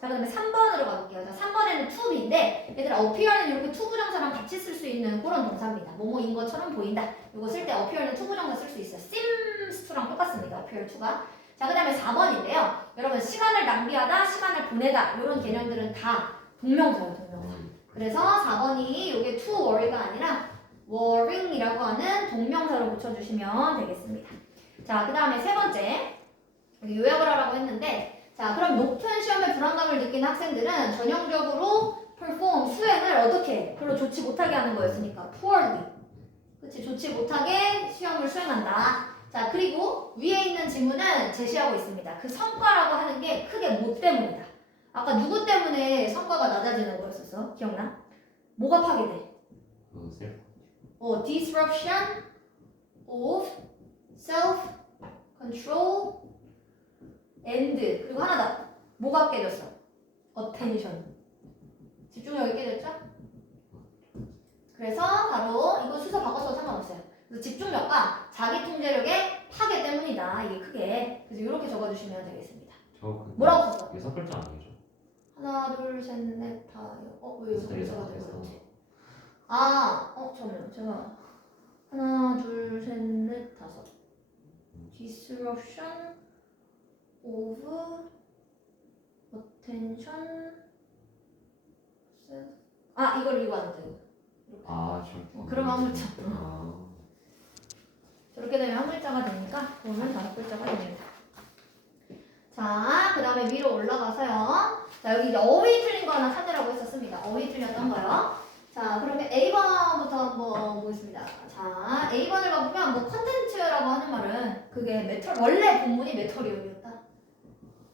자, 그 다음에 3번으로 가볼게요. 자, 3번에는 tobe인데 얘들아 appear는 이렇게 to 부정사랑 같이 쓸 수 있는 그런 동사입니다. 뭐뭐인 것처럼 보인다. 이거 쓸 때 appear는 to 부정사 쓸 수 있어요. seems to랑 똑같습니다. appear to가. 자, 그 다음에 4번인데요. 여러분 시간을 낭비하다, 시간을 보내다 이런 개념들은 다 동명사예요. 동명사. 그래서 4번이 이게 to worry가 아니라 worrying이라고 하는 동명사로 붙여주시면 되겠습니다. 자, 그 다음에 세 번째 여기 요약을 하라고 했는데 자, 그럼 높은 시험에 불안감을 느끼는 학생들은 전형적으로 perform, 수행을 어떻게 해? 별로 좋지 못하게 하는 거였으니까 poorly. 그치? 좋지 못하게 시험을 수행한다. 자, 그리고 위에 있는 지문은 제시하고 있습니다. 그 성과라고 하는 게 크게 뭐 때문이다. 아까 누구 때문에 성과가 낮아지는 거였었어? 기억나? 뭐가 파괴돼? disruption of self-control and 그리고 하나 더. 뭐가 깨졌어? attention. 집중력이 깨졌죠? 그래서 바로 이거 순서 바꿔서 상관없어요. 그래서 집중력과 자기 통제력의 파괴 때문이다. 이게 크게. 그래서 이렇게 적어주시면 되겠습니다. 뭐라고 썼어? 6글자 아니죠? 하나, 둘, 셋, 넷, 다. 왜 여섯 글자가 되었지? 잠깐만요. 제가 하나, 둘, 셋, 넷, 다섯. disruption of attention. 이걸 이거 안 돼. 그러면 한 글자. 저렇게 되면 한 글자가 되니까 그러면 다섯 글자가 됩니다. 자, 그 다음에 위로 올라가서요. 자, 여기 이제 어휘 틀린 거 하나 찾으라고 했었습니다. 어휘 틀렸던 거요. 자, 그러면 A번부터 한번 보겠습니다. 자, A번을 가보면 뭐 컨텐츠라고 하는 말은 그게 원래 본문이 메터리얼이었다.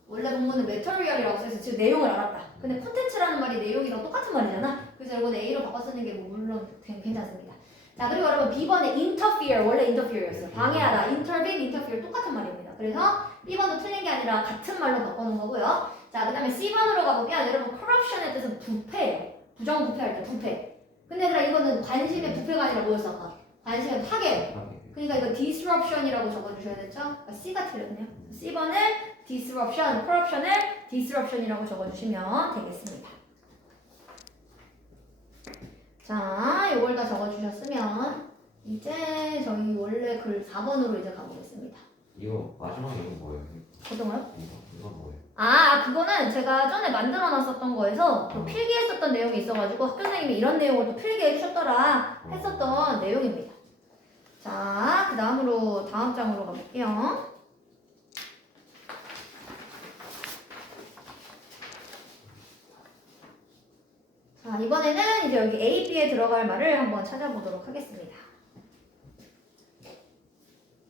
원래 본문은 메터리얼이라고 써있어. 지금 내용을 알았다. 근데 컨텐츠라는 말이 내용이랑 똑같은 말이잖아. 그래서 여러분 A로 바꿔 쓰는 게 물론 괜찮습니다. 자, 그리고 여러분 B번에 interfere, 원래 interfere였어요. 방해하다, intervene, interfere 똑같은 말입니다. 그래서 B번도 틀린 게 아니라 같은 말로 바꿔놓은 거고요. 자, 그 다음에 C번으로 가보면 여러분 corruption에 뜻은 부패예요. 부정부패할 때 부패. 근데 얘들아 이거는 관심의 부패가 아니라 뭐였어 아까? 관심의 파괴. 그러니까 이거 disruption이라고 적어주셔야 되죠? 그러니까 C가 틀렸네요. C번을 disruption, corruption을 disruption이라고 적어주시면 되겠습니다. 자, 이걸 다 적어주셨으면 이제 저희 원래 글 4번으로 이제 가보겠습니다. 이거 마지막에 이거 뭐예요? 어떤 거요? 이건 뭐예요? 그거는 제가 전에 만들어 놨었던 거에서 또 필기했었던 내용이 있어가지고 학교 선생님이 이런 내용을 또 필기해 주셨더라 했었던 내용입니다. 자, 그 다음으로 다음 장으로 가볼게요. 자, 이번에는 이제 여기 A, B에 들어갈 말을 한번 찾아보도록 하겠습니다.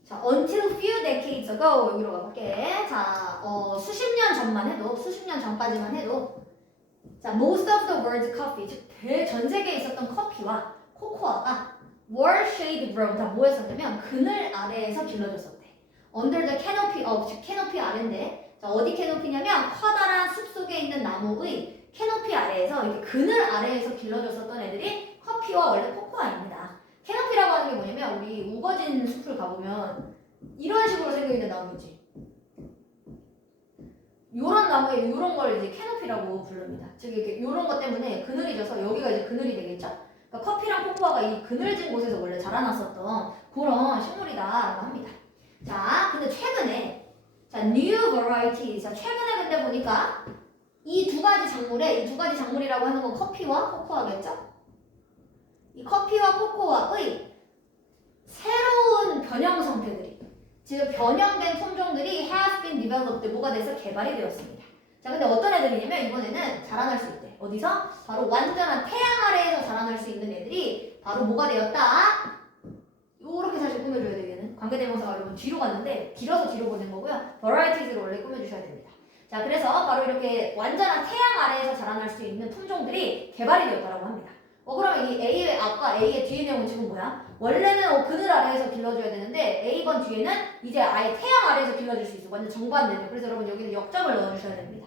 자, until few decades ago 여기로 가볼게. 자, 수십 년 전만 해도, 수십 년 전까지만 해도 자, most of the world's coffee, 즉 전 세계에 있었던 커피와 코코아가 were shade grown. 다 뭐였었냐면 그늘 아래에서 길러졌었대. under the canopy of, 즉 캐노피 아래인데 자, 어디 캐노피냐면 커다란 숲 속에 있는 나무의 캐노피 아래에서 이렇게 그늘 아래에서 길러졌었던 애들이 커피와 원래 코코아입니다. 캐노피라고 하는 게 뭐냐면 우리 우거진 숲을 가보면 이런 식으로 생겨있는 나무지. 요런 나무에 요런 걸 이제 캐노피라고 부릅니다. 즉 이렇게 요런 것 때문에 그늘이 져서 여기가 이제 그늘이 되겠죠. 그러니까 커피랑 코코아가 이 그늘진 곳에서 원래 자라났었던 그런 식물이다라고 합니다. 자, 근데 최근에 자 new variety 자 최근에 근데 보니까 이 두 가지 작물이라고 하는 건 커피와 코코아겠죠? 이 커피와 코코아의 새로운 변형 상태들이 즉 변형된 품종들이 has been developed 뭐가 돼서 개발이 되었습니다. 자 근데 어떤 애들이냐면 이번에는 자라날 수 있대. 어디서? 바로 완전한 태양 아래에서 자라날 수 있는 애들이 바로 뭐가 되었다? 요렇게 사실 꾸며줘야 되겠는 관계대명사가 여러분 뒤로 갔는데 길어서 뒤로 보낸 거고요. varie티es로 원래 꾸며주셔야 됩니다. 자 그래서 바로 이렇게 완전한 태양 아래에서 자라날 수 있는 품종들이 개발이 되었다고 합니다. 그러면 이 A의 아까 A의 뒤에 내용은 지금 뭐야? 원래는 그늘 아래에서 길러줘야 되는데 A번 뒤에는 이제 아예 태양 아래에서 길러줄 수 있어. 완전 정반대죠. 그래서 여러분 여기는 역점을 넣어주셔야 됩니다.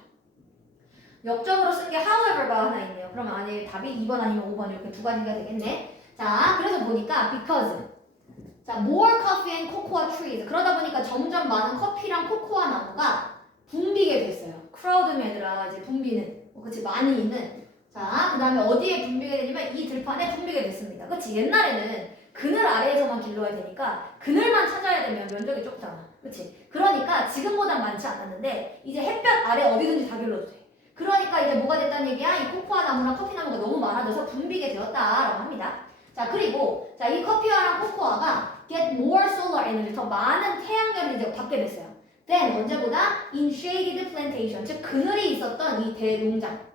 역점으로 쓴 게 however가 하나 있네요. 그러면 안에 답이 2번 아니면 5번 이렇게 두 가지가 되겠네. 자 그래서 보니까 because 자 more coffee and cocoa trees 그러다 보니까 점점 많은 커피랑 코코아 나무가 붐비게 됐어요. crowd면 얘들아 이제 붐비는 그치 많이 있는 자, 그 다음에 어디에 붐비게 되냐면 이 들판에 붐비게 됐습니다. 그치? 옛날에는 그늘 아래에서만 길러야 되니까 그늘만 찾아야 되면 면적이 좁잖아. 그치? 그러니까 지금보단 많지 않았는데 이제 햇볕 아래 어디든지 다 길러도 돼. 그러니까 이제 뭐가 됐다는 얘기야? 이 코코아 나무랑 커피 나무가 너무 많아져서 붐비게 되었다라고 합니다. 자, 그리고 자, 이 커피와랑 코코아가 get more solar energy 더 많은 태양열을 이제 받게 됐어요. then 언제보다 in shaded plantation 즉 그늘이 있었던 이 대농장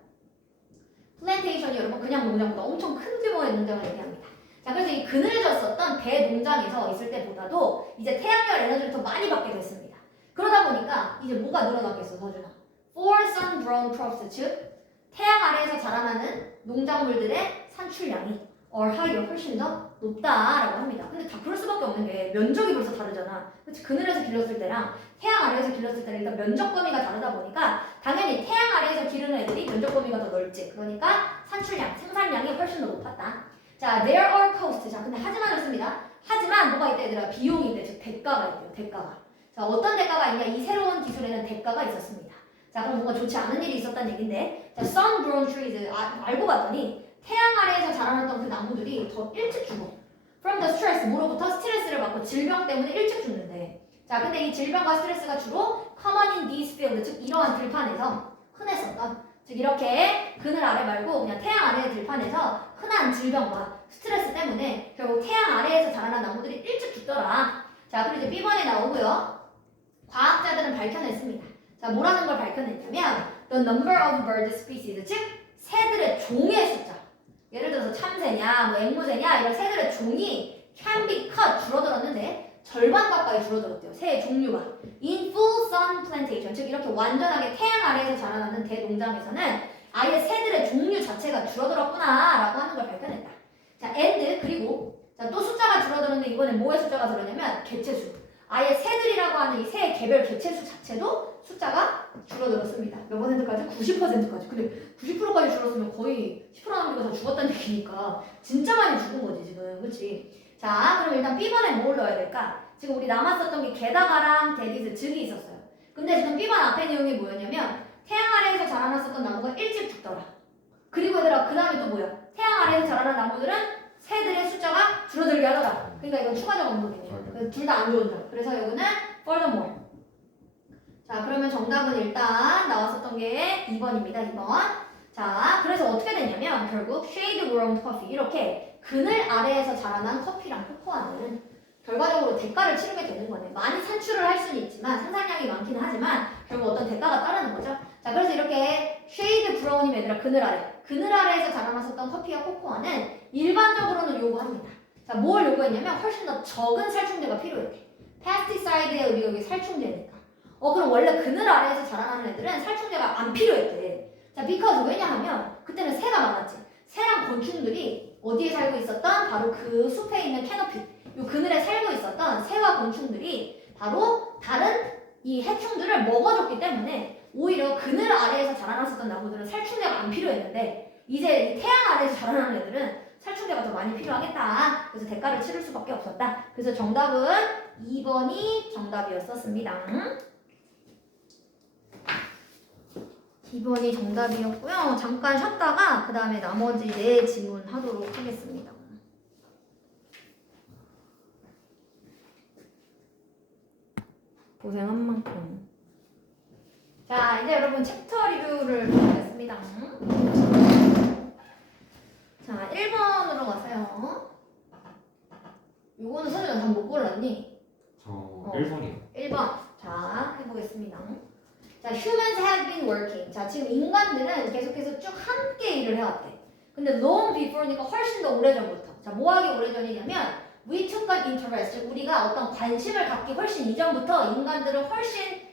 플랜테이션이 여러분 그냥 농장보다 엄청 큰 규모의 농장을 얘기합니다. 자 그래서 이 그늘졌었던 대농장에서 있을 때보다도 이제 태양열 에너지를 더 많이 받게 됐습니다. 그러다 보니까 이제 뭐가 늘어났겠어 서준아? For sun-grown crops 즉 태양 아래에서 자라나는 농작물들의 산출량이 or higher 훨씬 더 높다라고 합니다. 근데 다 그럴 수밖에 없는 게 면적이 벌써 다르잖아. 그치? 그늘에서 길렀을 때랑 태양 아래에서 길렀을 때는 일단 면적 범위가 다르다 보니까 당연히 태양 아래에서 기르는 애들이 면적 범위가 더 넓지. 그러니까 산출량, 생산량이 훨씬 더 높았다. 자, there are costs. 자, 근데 하지만을 씁니다. 하지만 뭐가 있다 얘들아? 비용이 있대. 즉 대가가 있대요. 대가가. 자, 어떤 대가가 있냐? 이 새로운 기술에는 대가가 있었습니다. 자, 그럼 뭔가 좋지 않은 일이 있었다는 얘긴데 자, sun-grown trees 알고 봤더니 태양 아래에서 자라났던 그 나무들이 더 일찍 죽어. From the stress, 뭐로부터 스트레스를 받고 질병 때문에 일찍 죽는데. 자, 근데 이 질병과 스트레스가 주로 common in these fields, 즉 이러한 들판에서 흔했었던, 즉 이렇게 그늘 아래 말고 그냥 태양 아래의 들판에서 흔한 질병과 스트레스 때문에 결국 태양 아래에서 자라난 나무들이 일찍 죽더라. 자, 그리고 이제 B번에 나오고요. 과학자들은 밝혀냈습니다. 자, 뭐라는 걸 밝혀냈냐면 the number of bird species, 즉 새들의 종의 숫자. 예를 들어서 참새냐, 뭐 앵무새냐 이런 새들의 종이 can be cut 줄어들었는데 절반 가까이 줄어들었대요. 새의 종류가 in full sun plantation 즉 이렇게 완전하게 태양 아래에서 자라나는 대농장에서는 아예 새들의 종류 자체가 줄어들었구나라고 하는 걸 밝혀냈다. 자, and 그리고 자, 또 숫자가 줄어들었는데 이번에 뭐의 숫자가 줄었냐면 개체수. 아예 새들이라고 하는 이 새의 개별 개체수 자체도 숫자가 줄어들었습니다. 몇 퍼센트까지? 90%까지. 근데 90%까지 줄었으면 거의 10% 남기가 다 죽었다는 얘기니까 진짜 많이 죽은 거지 지금. 그치? 자, 그럼 일단 B번에 뭘 넣어야 될까? 지금 우리 남았었던 게 게다가랑 데디스 즉이 있었어요. 근데 지금 B번 앞에 내용이 뭐였냐면 태양 아래에서 자라났었던 나무가 일찍 죽더라. 그리고 얘들아 그 다음에 또 뭐야? 태양 아래에서 자라난 나무들은 새들의 숫자가 줄어들게 하더라. 그러니까 이건 추가적 언급이네요. 둘 다 안 좋은 점. 그래서 여기는 furthermore. 자, 그러면 정답은 일단 나왔었던 게 2번입니다. 2번. 자, 그래서 어떻게 됐냐면 결국 shade grown coffee 이렇게 그늘 아래에서 자라난 커피랑 코코아는 결과적으로 대가를 치르게 되는 거네. 많이 산출을 할 수는 있지만 생산량이 많기는 하지만 결국 어떤 대가가 따르는 거죠. 자, 그래서 이렇게 shade grown이 얘들아 그늘 아래에서 자라났었던 커피와 코코아는 일반적으로는 요구합니다. 자, 뭘 요구했냐면 훨씬 더 적은 살충제가 필요했대. 페스티사이드의 의미가 여기 살충제니까. 그럼 원래 그늘 아래에서 자라나는 애들은 살충제가 안 필요했대. 자, because 왜냐하면 그때는 새가 많았지. 새랑 곤충들이 어디에 살고 있었던 바로 그 숲에 있는 캐노피, 요 그늘에 살고 있었던 새와 곤충들이 바로 다른 이 해충들을 먹어줬기 때문에 오히려 그늘 아래에서 자라났었던 나무들은 살충제가 안 필요했는데 이제 이 태양 아래에서 자라나는 애들은 살충제가 더 많이 필요하겠다. 그래서 대가를 치를 수밖에 없었다. 그래서 정답은 2번이 정답이었었습니다. 2번이 정답이었고요. 잠깐 쉬었다가 그 다음에 나머지 4질문 하도록 하겠습니다. 고생한 만큼. 자, 이제 여러분 챕터 리뷰를 해보겠습니다. 자, 1번으로 가세요. 요거는 선생님 다못 골랐니? 저 1번이요. 1번. 자, 해보겠습니다. 자, humans have been working. 자, 지금 인간들은 계속해서 쭉 함께 일을 해왔대. 근데 long before니까 훨씬 더 오래전부터. 자, 뭐하기 오래전이냐면 we took an interest. 즉, 우리가 어떤 관심을 갖기 훨씬 이전부터 인간들은 훨씬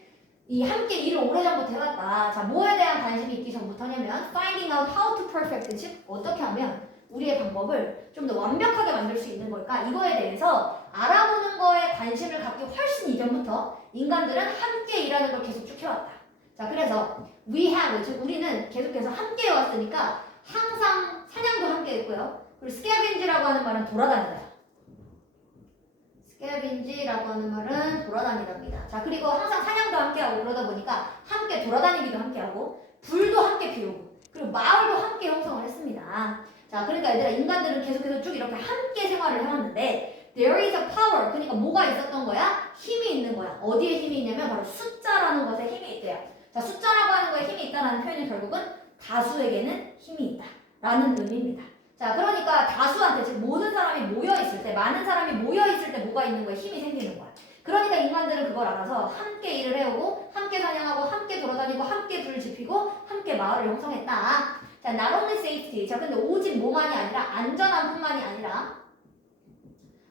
이 함께 일을 오래전부터 해왔다. 자, 뭐에 대한 관심이 있기 전부터냐면 finding out how to perfect. 즉, 어떻게 하면 우리의 방법을 좀 더 완벽하게 만들 수 있는 걸까? 이거에 대해서 알아보는 거에 관심을 갖기 훨씬 이전부터 인간들은 함께 일하는 걸 계속 쭉 해왔다. 자, 그래서 we have, 즉 우리는 계속해서 함께 해왔으니까 항상 사냥도 함께 했고요. 그리고 scavenge라고 하는 말은 돌아다니다. scavenge라고 하는 말은 돌아다니답니다. 자, 그리고 항상 사냥도 함께하고 그러다 보니까 함께 돌아다니기도 함께하고 불도 함께 피우고 그리고 마을도 함께 형성을 했습니다. 자, 그러니까 얘들아 인간들은 계속해서 쭉 이렇게 함께 생활을 해왔는데 there is a power. 그러니까 뭐가 있었던 거야? 힘이 있는 거야. 어디에 힘이 있냐면 바로 숫자라는 것에 힘이 있대요. 자, 숫자라고 하는 거에 힘이 있다라는 표현이 결국은 다수에게는 힘이 있다 라는 의미입니다. 자, 그러니까 다수한테, 즉 모든 사람이 모여있을 때, 많은 사람이 모여있을 때 뭐가 있는 거에 힘이 생기는 거야. 그러니까 인간들은 그걸 알아서 함께 일을 해오고 함께 사냥하고 함께 돌아다니고 함께 불을 지피고 함께 마을을 형성했다. 자, not only safety. 자, 근데 오직 뭐만이 아니라 안전한 뿐만이 아니라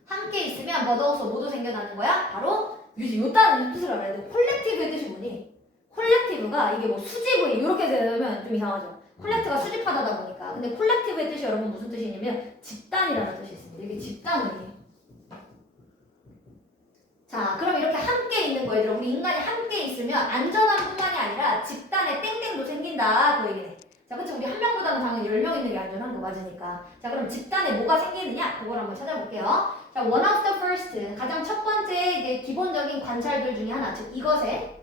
함께 있으면 but also 뭐도 생겨나는 거야? 바로 요딴 뜻을 알아야 돼. 콜렉티브의 뜻이 뭐니? 콜렉티브가 이게 뭐 수집을 이렇게 되면 좀 이상하죠. 콜렉트가 수집하다 보니까. 근데 콜렉티브의 뜻이 여러분 무슨 뜻이냐면 집단이라는 뜻이 있습니다. 이게 집단이에요. 자, 그럼 이렇게 함께 있는 거 얘들아, 우리 인간이 함께 있으면 안전한 뿐만이 아니라 집단의 땡땡도 생긴다 그 얘기네. 자, 그치? 우리 한 명보다는 당연히 10명 있는 게 안전한 거 맞으니까. 자, 그럼 집단에 뭐가 생기느냐? 그걸 한번 찾아볼게요. 자, one of the first, 가장 첫 번째 이제 기본적인 관찰들 중에 하나, 즉 이것에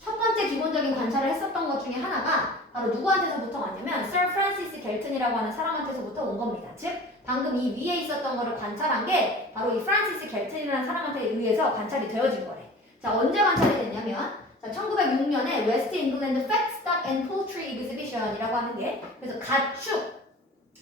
첫 번째 기본적인 관찰을 했었던 것 중에 하나가 바로 누구한테서부터 왔냐면 Sir Francis Galton이라고 하는 사람한테서부터 온 겁니다. 즉 방금 이 위에 있었던 거를 관찰한 게 바로 이 프란시스 갤튼이라는 사람한테 의해서 관찰이 되어진 거래. 자, 언제 관찰이 됐냐면 자, 1906년에 웨스트 잉글랜드 Fat Stock and Poultry Exhibition이라고 하는 게 그래서 가축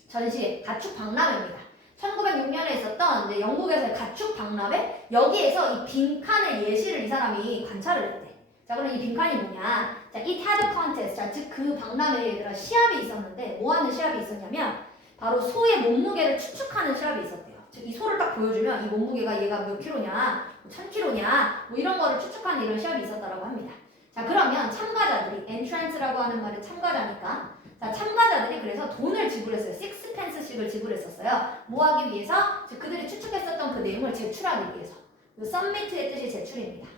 전시회, 가축 박람회입니다. 1906년에 있었던 이제 영국에서의 가축 박람회 여기에서 이 빈칸의 예시를 이 사람이 관찰을 했대. 자, 그럼 이 빈칸이 뭐냐? 자, it had a contest. 자, 즉 그 박람회에 얘들아 시합이 있었는데 뭐 하는 시합이 있었냐면 바로 소의 몸무게를 추측하는 시합이 있었대요. 즉 이 소를 딱 보여주면 이 몸무게가 얘가 몇 킬로냐, 1000킬로냐, 뭐 이런 거를 추측하는 이런 시합이 있었다라고 합니다. 자, 그러면 참가자들이 entrance라고 하는 말은 참가자니까. 자, 참가자들이 그래서 돈을 지불했어요. 6펜스씩을 지불했었어요. 뭐 하기 위해서? 즉 그들이 추측했었던 그 내용을 제출하기 위해서. 이 submit의 뜻이 제출입니다.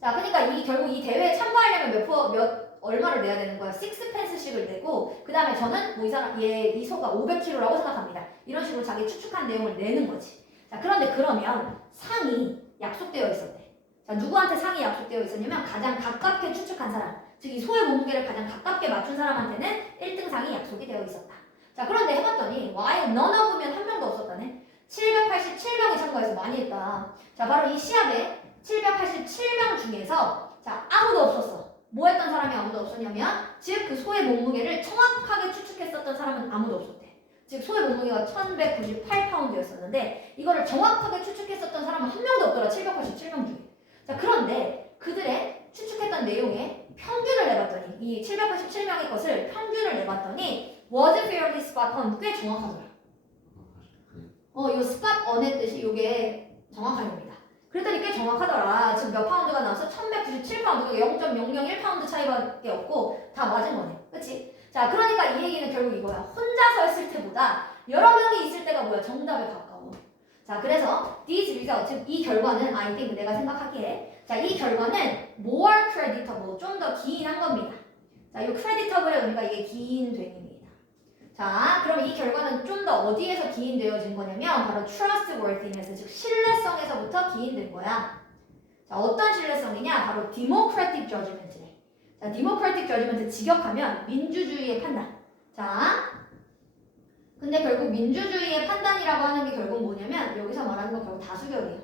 자, 그러니까 이 결국 이 대회에 참가하려면 얼마를 내야 되는 거야? 6펜스씩을 내고 그 다음에 저는 뭐 이 소가 500kg라고 생각합니다. 이런 식으로 자기 추측한 내용을 내는 거지. 자, 그런데 그러면 상이 약속되어 있었대. 자, 누구한테 상이 약속되어 있었냐면 가장 가깝게 추측한 사람, 즉 이 소의 몸무게를 가장 가깝게 맞춘 사람한테는 1등 상이 약속이 되어 있었다. 자, 그런데 해봤더니 와이 none of면 한 명도 없었다네. 787명이 참가해서 많이 했다. 자, 바로 이 시합에 787명 중에서 자, 아무도 없었어. 뭐 했던 사람이 아무도 없었냐면 즉 그 소의 몸무게를 정확하게 추측했었던 사람은 아무도 없었대. 즉 소의 몸무게가 1198파운드였었는데 이거를 정확하게 추측했었던 사람은 한 명도 없더라. 787명 중에. 자, 그런데 그들의 추측했던 내용에 평균을 내봤더니 이 787명의 것을 평균을 내봤더니 was fairly spot on. 꽤 정확하더라. 이 spot on의 뜻이 이게 정확한 겁니다. 그랬더니 꽤 정확하더라. 지금 몇 파운드가 나와서 1197파운드, 0.001파운드 차이밖에 없고 다 맞은 거네. 그치? 자, 그러니까 이 얘기는 결국 이거야. 혼자서 했을 때보다 여러 명이 있을 때가 뭐야? 정답에 가까워. 자, 그래서 these results, 즉 이 결과는 I think 내가 생각하기에 자, 이 결과는 more creditable, 좀 더 기인한 겁니다. 자, 이 creditable의 의미가 이게 기인됨입니다. 자, 그럼 이 결과는 좀 더 어디에서 기인되어진 거냐면 바로 trustworthiness, 즉 신뢰성에서부터 기인된 거야. 자, 어떤 신뢰성이냐? 바로 democratic judgment래. 자, democratic judgment 직역하면 민주주의의 판단. 자, 근데 결국 민주주의의 판단이라고 하는 게 결국 뭐냐면 여기서 말하는 건 결국 다수결이에요.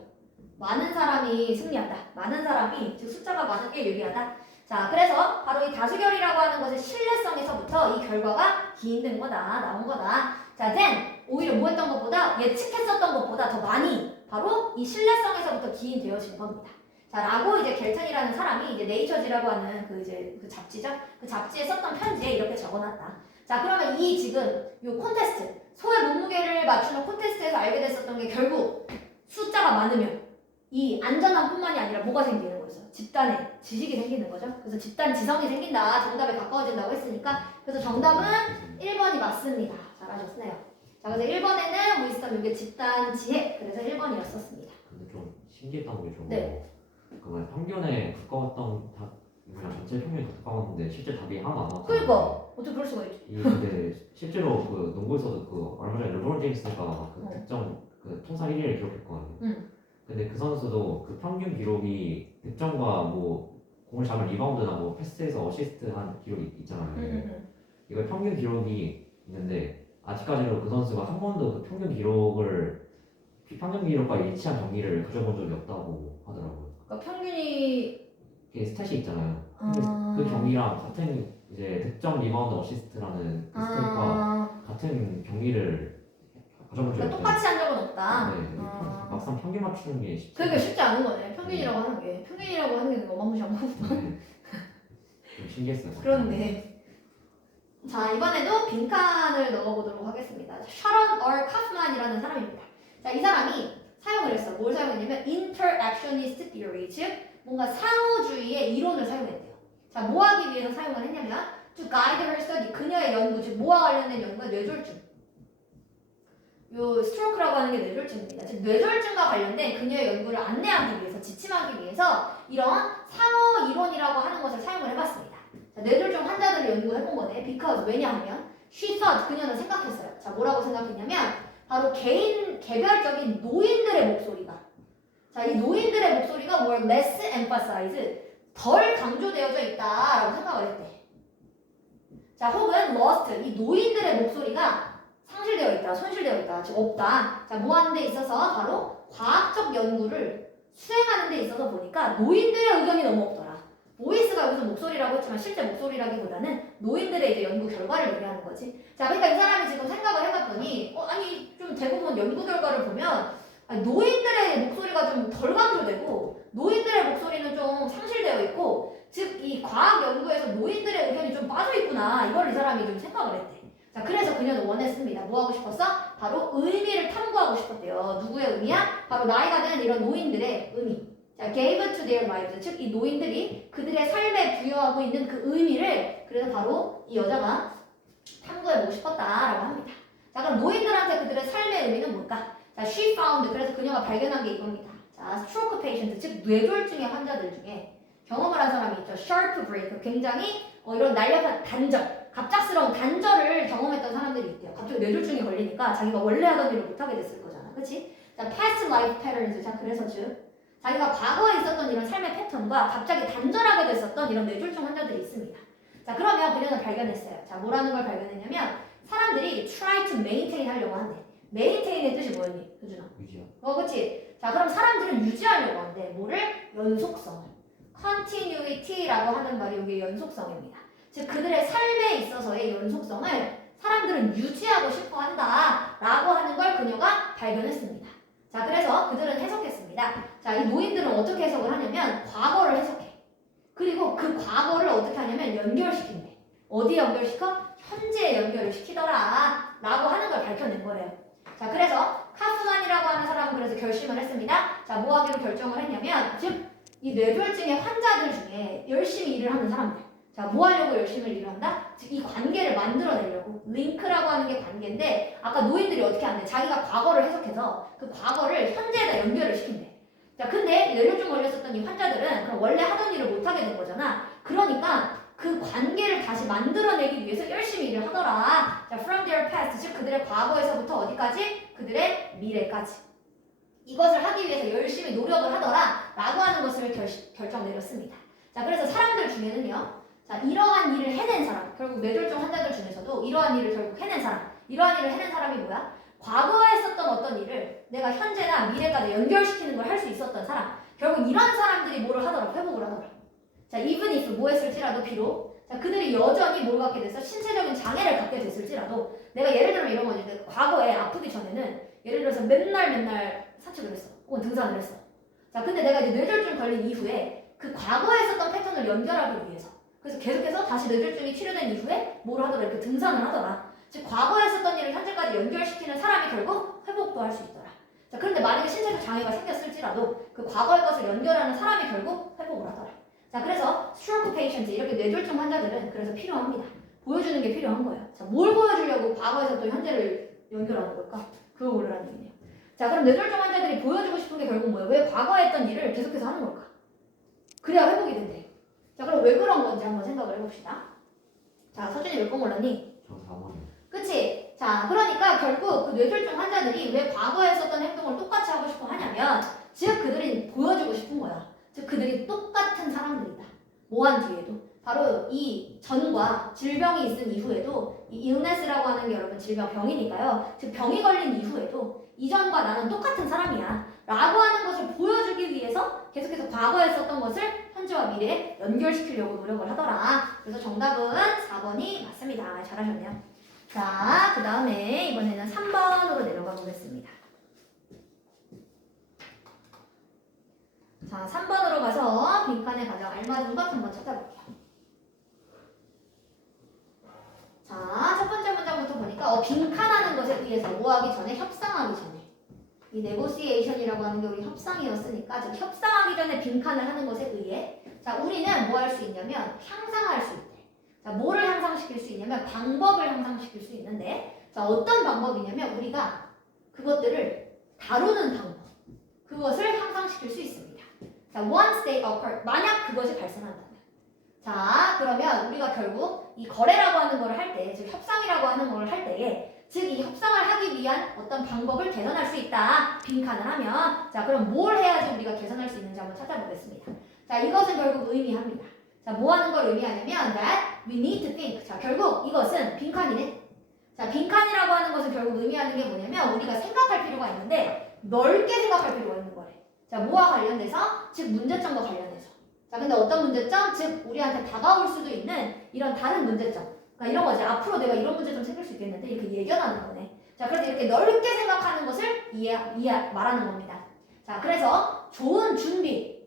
많은 사람이 승리한다. 많은 사람이, 즉 숫자가 많은 게 유리하다. 자, 그래서 바로 이 다수결이라고 하는 것의 신뢰성에서부터 이 결과가 기인된 거다, 나온 거다. 자, then 오히려 뭐 했던 것보다 예측했었던 것보다 더 많이 바로 이 신뢰성에서부터 기인되어진 겁니다. 자, 라고 이제 겔튼이라는 사람이 이제 네이처지라고 하는 그 잡지죠? 그 잡지에 썼던 편지에 이렇게 적어놨다. 자, 그러면 이 지금 요 콘테스트, 소의 몸무게를 맞추는 콘테스트에서 알게 됐었던 게 결국 숫자가 많으면 이 안전함뿐만이 아니라 뭐가 생기는 거죠? 집단에 지식이 생기는 거죠. 그래서 집단 지성이 생긴다. 정답에 가까워진다고 했으니까 그래서 정답은 1번이 맞습니다. 잘하셨네요. 자, 그래서 1번에는 위스덤, 이게 집단 지혜. 그래서 1번이었었습니다. 근데 좀 신기했던 게 저거 네. 그러면 평균에 가까웠던 답이랑 전체 평균에 가까웠는데 실제 답이 하나도 안 나왔잖아요. 그러니까 어떻게 그럴 수가 있지? 근데 실제로 그 농구에서도 그 얼마 전에 르브론 제임스가 그 득점 그 통산 1위를 기록했거든요. 근데 그 선수도 그 평균 기록이 득점과 뭐 공을 잡은 리바운드나 뭐 패스에서 어시스트 한 기록이 있잖아요. 이거 평균 기록이 있는데 아직까지도 그 선수가 한 번도 그 평균 기록과 일치한 경기를 가져본 적이 없다고 하더라고요. 그러니까 평균이 이게 스탯이 있잖아요. 그 경기랑 같은 이제 득점, 리바운드, 어시스트라는 그 스탯과 같은 경기를 가져본 적이 그러니까 없다. 똑같이 한 적은 없다. 네, 막상 평균 맞추는 게 쉽지. 그러니까 쉽지 않은 거네. 평균이라고 하는 게. 평균이라고 하는 게 어마무시한 거구나. 네. 좀 신기했어요. 그렇네. 자, 이번에도 빈칸을 넣어보도록 하겠습니다. 샤론 R. 카프만이라는 사람입니다. 자, 이 사람이 사용을 했어. 뭘 사용했냐면 interactionist theory, 즉 뭔가 상호주의의 이론을 사용했대요. 자, 뭐 하기 위해서 사용을 했냐면 to guide her study, 그녀의 연구, 즉 뭐와 관련된 연구가 뇌졸중. 요 스트로크라고 하는 게 뇌졸중입니다. 즉 뇌졸중과 관련된 그녀의 연구를 안내하기 위해서, 지침하기 위해서 이런 상호 이론이라고 하는 것을 사용을 해봤습니다. 자, 뇌졸중 환자들을 연구해본 거네. because 왜냐하면 she thought, 그녀는 생각했어요. 자, 뭐라고 생각했냐면 바로 개별적인 노인들의 목소리가, 자, 이 노인들의 목소리가 뭘 less emphasize, 덜 강조되어져 있다라고 생각을 했대. 자, 혹은 lost, 이 노인들의 목소리가 상실되어 있다, 손실되어 있다, 즉 없다. 자, 뭐 하는 데 있어서 바로 과학적 연구를 수행하는 데 있어서 보니까 노인들의 의견이 너무 없더라. 보이스가 여기서 목소리라고 했지만 실제 목소리라기보다는 노인들의 이제 연구 결과를 얘기하는 거지. 자, 그러니까 이 사람이 지금 생각을 해봤더니 아니 좀 대부분 연구 결과를 보면 아니, 노인들의 목소리가 좀 덜 강조되고 노인들의 목소리는 좀 상실되어 있고, 즉 이 과학 연구에서 노인들의 의견이 좀 빠져 있구나. 이걸 이 사람이 좀 생각을 했대. 자, 그래서 그녀는 원했습니다. 뭐 하고 싶었어? 바로 의미를 탐구하고 싶었대요. 누구의 의미야? 바로 나이가 든 이런 노인들의 의미. 자, gave to their lives, 즉 이 노인들이 그들의 삶에 부여하고 있는 그 의미를 그래서 바로 이 여자가 탐구해보고 싶었다라고 합니다. 자, 그럼 노인들한테 그들의 삶의 의미는 뭘까? 자, she found, 그래서 그녀가 발견한 게 이겁니다. 자, stroke patient, 즉 뇌졸중의 환자들 중에 경험을 한 사람이 있죠. sharp break, 굉장히 이런 날렵한 단절, 갑작스러운 단절을 경험했던 사람들이 있대요. 갑자기 뇌졸중에 걸리니까 자기가 원래 하던 일을 못하게 됐을 거잖아. 그치? 자, past life patterns, 자, 그래서 즉 자기가 과거에 있었던 이런 삶의 패턴과 갑자기 단절하게 됐었던 이런 뇌졸중 환자들이 있습니다. 자, 그러면 그녀는 발견했어요. 자, 뭐라는 걸 발견했냐면 사람들이 try to maintain 하려고 한대. maintain의 뜻이 뭐였니? 효준아? 유지야. 그치? 자, 그럼 사람들은 유지하려고 한대. 뭐를? 연속성을. continuity라고 하는 말이 여기 연속성입니다. 즉 그들의 삶에 있어서의 연속성을 사람들은 유지하고 싶어 한다 라고 하는 걸 그녀가 발견했습니다. 자, 그래서 그들은 해석했습니다. 자, 이 노인들은 어떻게 해석을 하냐면 과거를 해석해. 그리고 그 과거를 어떻게 하냐면 연결시킨대. 어디에 연결시켜? 현재에 연결을 시키더라 라고 하는 걸 밝혀낸 거래요. 자, 그래서 카프만이라고 하는 사람은 그래서 결심을 했습니다. 자, 뭐 하기로 결정을 했냐면 즉 이 뇌졸중의 환자들 중에 열심히 일을 하는 사람들, 자, 뭐 하려고 열심히 일을 한다? 즉, 이 관계를 만들어내려고. 링크라고 하는 게 관계인데, 아까 노인들이 어떻게 하는데? 자기가 과거를 해석해서 그 과거를 현재에다 연결을 시킨대. 자, 근데 뇌졸중 걸렸었던 이 환자들은 그럼 원래 하던 일을 못하게 된 거잖아. 그러니까 그 관계를 다시 만들어내기 위해서 열심히 일을 하더라. 자, from their past, 즉 그들의 과거에서부터 어디까지? 그들의 미래까지. 이것을 하기 위해서 열심히 노력을 하더라. 라고 하는 것을 결정 내렸습니다. 자, 그래서 사람들 중에는요. 자, 이러한 일을 해낸 사람, 결국 뇌졸중 환자들 중에서도 이러한 일을 결국 해낸 사람, 이러한 일을 해낸 사람이 뭐야? 과거에 했었던 어떤 일을 내가 현재나 미래까지 연결시키는 걸 할 수 있었던 사람, 결국 이런 사람들이 뭐를 하더라? 회복을 하더라. 자, even if 뭐 했을지라도 비록 자, 그들이 여전히 뭘 갖게 됐어? 신체적인 장애를 갖게 됐을지라도 내가 예를 들면 이런 거지. 과거에 아프기 전에는 예를 들어서 맨날 산책을 했어. 혹은 등산을 했어. 자, 근데 내가 이제 뇌졸중 걸린 이후에 그 과거에 했었던 패턴을 연결하기 위해서 그래서 계속해서 다시 뇌졸중이 치료된 이후에 뭘 하더라? 이렇게 등산을 하더라. 즉 과거에 했었던 일을 현재까지 연결시키는 사람이 결국 회복도 할 수 있더라. 자, 그런데 만약에 신체적 장애가 생겼을지라도 그 과거의 것을 연결하는 사람이 결국 회복을 하더라. 자, 그래서 스트로크 페이션트 이렇게 뇌졸중 환자들은 그래서 필요합니다. 보여주는 게 필요한 거예요. 자, 뭘 보여주려고 과거에서 또 현재를 연결하는 걸까? 그걸 보려는 얘기네요. 자, 그럼 뇌졸중 환자들이 보여주고 싶은 게 결국 뭐예요? 왜 과거에 했던 일을 계속해서 하는 걸까? 그래야 회복이 된대. 자, 그럼 왜 그런 건지 한번 생각을 해봅시다. 자, 서준이 몇 번 골랐니? 저 4번이요. 그치? 자, 그러니까 결국 그 뇌졸중 환자들이 왜 과거에 했었던 행동을 똑같이 하고 싶어 하냐면 즉 그들이 보여주고 싶은 거야. 즉 그들이 똑같은 사람들이다. 뭐한 뒤에도 바로 이 전과 질병이 있은 이후에도 이 illness라고 하는 게 여러분 병이니까요. 즉 병이 걸린 이후에도 이전과 나는 똑같은 사람이야 라고 하는 것을 보여주기 위해서 계속해서 과거에 썼던 것을 현재와 미래에 연결시키려고 노력을 하더라. 그래서 정답은 4번이 맞습니다. 잘하셨네요. 자, 그 다음에 이번에는 3번으로 내려가 보겠습니다. 자, 3번으로 가서 빈칸에 가장 알맞은 것 한번 찾아볼게요. 자, 첫 번째 문장부터 보니까 빈칸하는 것에 의해서 뭐 하기 전에? 협상하기 전에. 이 negotiation이라고 하는 게 우리 협상이었으니까 즉 협상하기 전에 빈칸을 하는 것에 의해 자, 우리는 뭐 할 수 있냐면 향상할 수 있대. 자, 뭐를 향상시킬 수 있냐면 방법을 향상시킬 수 있는데 자, 어떤 방법이냐면 우리가 그것들을 다루는 방법 그것을 향상시킬 수 있습니다. 자, once they occur 만약 그것이 발생한다면 자, 그러면 우리가 결국 이 거래라고 하는 걸 할 때 즉 협상이라고 하는 걸 할 때에 즉 이 협상을 하기 위한 어떤 방법을 개선할 수 있다. 빈칸을 하면 자, 그럼 뭘 해야지 우리가 개선할 수 있는지 한번 찾아보겠습니다. 자, 이것은 결국 의미합니다. 자, 뭐 하는 걸 의미하냐면 that we need to think. 자, 결국 이것은 빈칸이네. 자, 빈칸이라고 하는 것은 결국 의미하는 게 뭐냐면 우리가 생각할 필요가 있는데 넓게 생각할 필요가 있는 거래. 자, 뭐와 관련돼서? 즉 문제점과 관련해서. 자, 근데 어떤 문제점? 즉 우리한테 다가올 수도 있는 이런 다른 문제점. 그러니까 이런 거지. 앞으로 내가 이런 문제점 생길 수 있겠는데 이렇게 예견하는 거네. 자, 그래서 이렇게 넓게 생각하는 것을 말하는 겁니다. 자, 그래서 좋은 준비.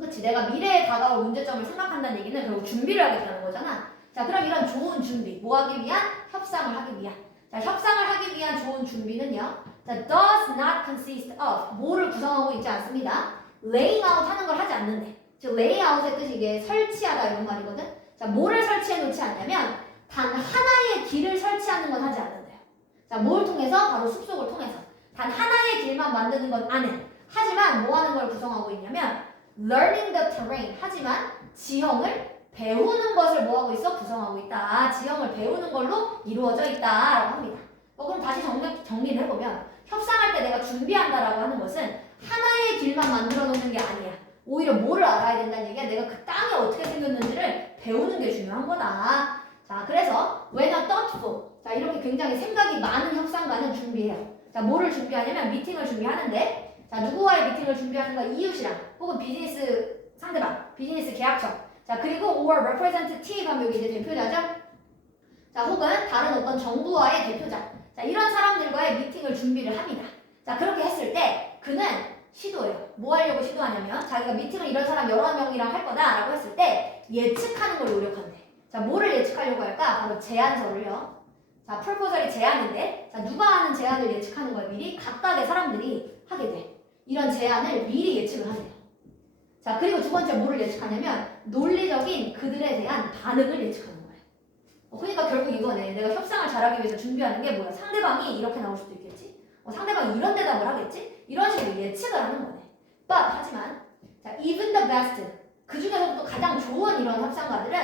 그치? 내가 미래에 다가올 문제점을 생각한다는 얘기는 결국 준비를 하겠다는 거잖아. 자, 그럼 이런 좋은 준비. 뭐 하기 위한? 협상을 하기 위한. 자, 협상을 하기 위한 좋은 준비는요. 자, does not consist of. 뭐를 구성하고 있지 않습니다. laying out 하는 걸 하지 않는데. 즉, lay out의 뜻이 이게 설치하다 이런 말이거든. 자, 뭐를 설치해 놓지 않냐면 단 하나의 길을 설치하는 건 하지 않는데요. 자, 뭘 통해서? 바로 숲속을 통해서. 단 하나의 길만 만드는 건 안 해. 하지만 뭐 하는 걸 구성하고 있냐면 learning the terrain. 하지만 지형을 배우는 것을 뭐 하고 있어? 구성하고 있다. 지형을 배우는 걸로 이루어져 있다라고 합니다. 그럼 다시 정리를 해보면 협상할 때 내가 준비한다라고 하는 것은 하나의 길만 만들어 놓는 게 아니야. 오히려 뭐를 알아야 된다는 얘기야. 내가 그 땅이 어떻게 생겼는지를 배우는 게 중요한 거다. 자, 그래서 when a thoughtful. 자, 이렇게 굉장히 생각이 많은 협상가는 준비해요. 자, 뭐를 준비하냐면 미팅을 준비하는데 자, 누구와의 미팅을 준비하는 거야? 이웃이랑 혹은 비즈니스 상대방, 비즈니스 계약처. 자, 그리고 or representative 하면 여기 이제 대표자죠. 자, 혹은 다른 어떤 정부와의 대표자. 자, 이런 사람들과의 미팅을 준비를 합니다. 자, 그렇게 했을 때 그는 시도해요. 뭐 하려고 시도하냐면 자기가 미팅을 이런 사람 여러 명이랑 할 거다라고 했을 때 예측하는 걸 노력한대. 자, 뭐를 예측하려고 할까? 바로 제안서를요. 자, 프로포설이 제안인데 자, 누가 하는 제안을 예측하는 걸 미리 각각의 사람들이 하게 돼. 이런 제안을 미리 예측을 하세요. 자, 그리고 두 번째 뭐를 예측하냐면 논리적인 그들에 대한 반응을 예측하는 거예요. 그러니까 결국 이거네. 내가 협상을 잘하기 위해서 준비하는 게 뭐야? 상대방이 이렇게 나올 수도 있겠지. 상대방이 이런 대답을 하겠지. 이런 식으로 예측을 하는 거네. But 하지만 자, even the best 그 중에서도 가장 좋은 이런 협상가들은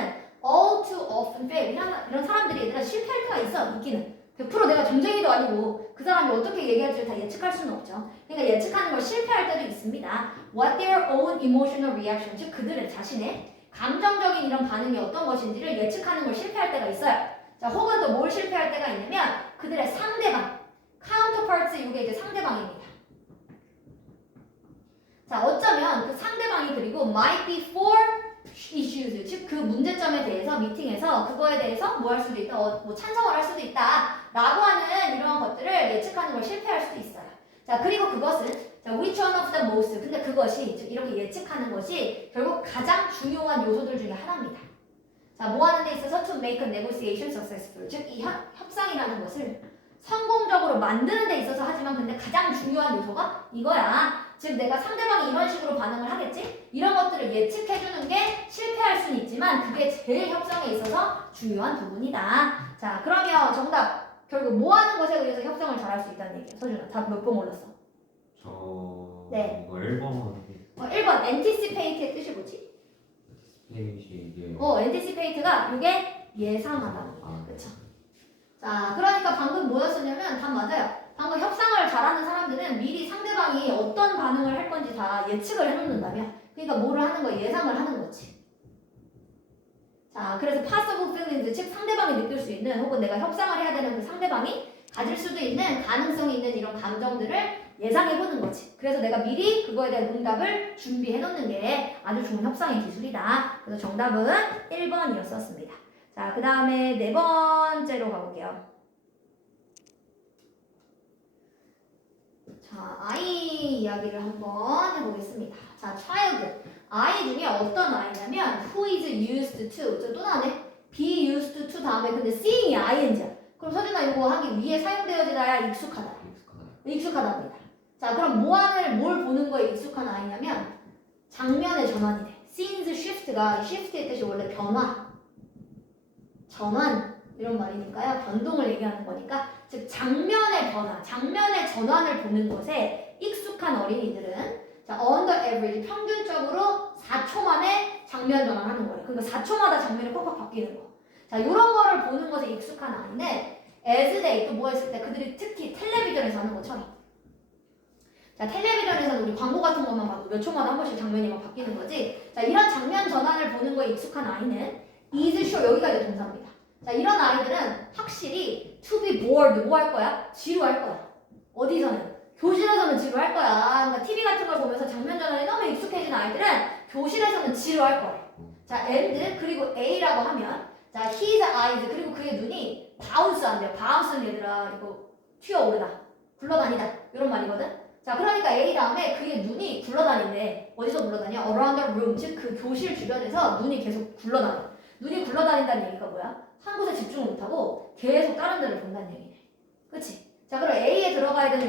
all too often fail. 이런 사람들이 얘들아 실패할 때가 있어. 있기는 100% 내가 정쟁이도 아니고 그 사람이 어떻게 얘기할지를 다 예측할 수는 없죠. 그러니까 예측하는 걸 실패할 때도 있습니다. What their own emotional reaction, 즉 그들의 자신의 감정적인 이런 반응이 어떤 것인지를 예측하는 걸 실패할 때가 있어요. 자, 혹은 또 뭘 실패할 때가 있냐면 그들의 상대방, counterparts, 이게 이제 상대방입니다. 자, 어쩌면 그 상대방이 그리고 might be for issues, 즉 그 문제점에 대해서 미팅에서 그거에 대해서 뭐 할 수도 있다, 뭐 찬성을 할 수도 있다 라고 하는 이러한 것들을 예측하는 걸 실패할 수도 있어요. 자, 그리고 그것은 자, which one of the most, 근데 그것이 즉 이렇게 예측하는 것이 결국 가장 중요한 요소들 중에 하나입니다. 자, 뭐 하는 데 있어서 to make a negotiation successful, 즉 이 협상이라는 것을 성공적으로 만드는 데 있어서 하지만 근데 가장 중요한 요소가 이거야. 즉 내가 상대방이 이런 식으로 반응을 하겠지? 이런 것들을 예측해주는 게 실패할 수는 있지만 그게 제일 협상에 있어서 중요한 부분이다. 자, 그러면 정답 결국 뭐 하는 것에 의해서 협상을 잘할 수 있다는 얘기야. 서준아, 답 몇 번 올랐어? 네. 이거 1번 1번 anticipate의 뜻이 뭐지? 이게 anticipate가 이게 예상하다. 그쵸? 자, 그러니까 방금 뭐였었냐면 답 맞아요. 방금 협상을 잘하는 사람들은 미리 상대방이 어떤 반응을 할 건지 다 예측을 해놓는다며. 그러니까 뭐를 하는 거야? 예상을 하는 거지. 자, 그래서 possible feelings, 즉 상대방이 느낄 수 있는 혹은 내가 협상을 해야 되는 그 상대방이 가질 수도 있는 가능성이 있는 이런 감정들을 예상해보는 거지. 그래서 내가 미리 그거에 대한 응답을 준비해놓는 게 아주 좋은 협상의 기술이다. 그래서 정답은 1번이었었습니다. 자, 그 다음에 네 번째로 가볼게요. 자, 아이 이야기를 한번 해보겠습니다. 자, child. 아이 중에 어떤 아이냐면 who is used to. 또 나네. be used to 다음에 근데 seeing이 ing야. 그럼 서준아 이거 하기 위해 사용되어지다야 익숙하다. 익숙하답니다. 자, 그럼 뭘 보는 거에 익숙한 아이냐면 장면의 전환이 돼. scenes shift가 shift의 뜻이 원래 변화, 전환 이런 말이니까요. 변동을 얘기하는 거니까 즉 장면의 변화, 장면의 전환을 보는 것에 익숙한 어린이들은 자, on the average 평균적으로 4초 만에 장면 전환하는 거예요. 그러니까 4초마다 장면이 팍팍 바뀌는 거. 자, 이런 거를 보는 것에 익숙한 아이는 as they 또 뭐 했을 때 그들이 특히 텔레비전에서 하는 것처럼 자, 텔레비전에서는 우리 광고 같은 것만 봐도 몇 초마다 한 번씩 장면이 막 바뀌는 거지. 자, 이런 장면 전환을 보는 거에 익숙한 아이는 is sure 여기가 이제 동사입니다. 자, 이런 아이들은 확실히 to be bored 뭐 할 거야? 지루할 거야. 어디서는? 교실에서는 지루할 거야. 그러니까 TV 같은 걸 보면서 장면 전환에 너무 익숙해진 아이들은 교실에서는 지루할 거야. 자, and 그리고 A라고 하면 자, his eyes 그리고 그의 눈이 bounce 안 돼요. bounce는 얘들아 이거 튀어오르다, 굴러다니다 이런 말이거든. 자, 그러니까 A 다음에 그의 눈이 굴러다닌대. 어디서 굴러다녀? around the room, 즉 그 교실 주변에서 눈이 계속 굴러다녀. 눈이 굴러다닌다는 얘기가 뭐야? 한 곳에 집중을 못하고 계속 다른 데를 본다는 얘기네. 그치? 자, 그럼 A에 들어가야 되는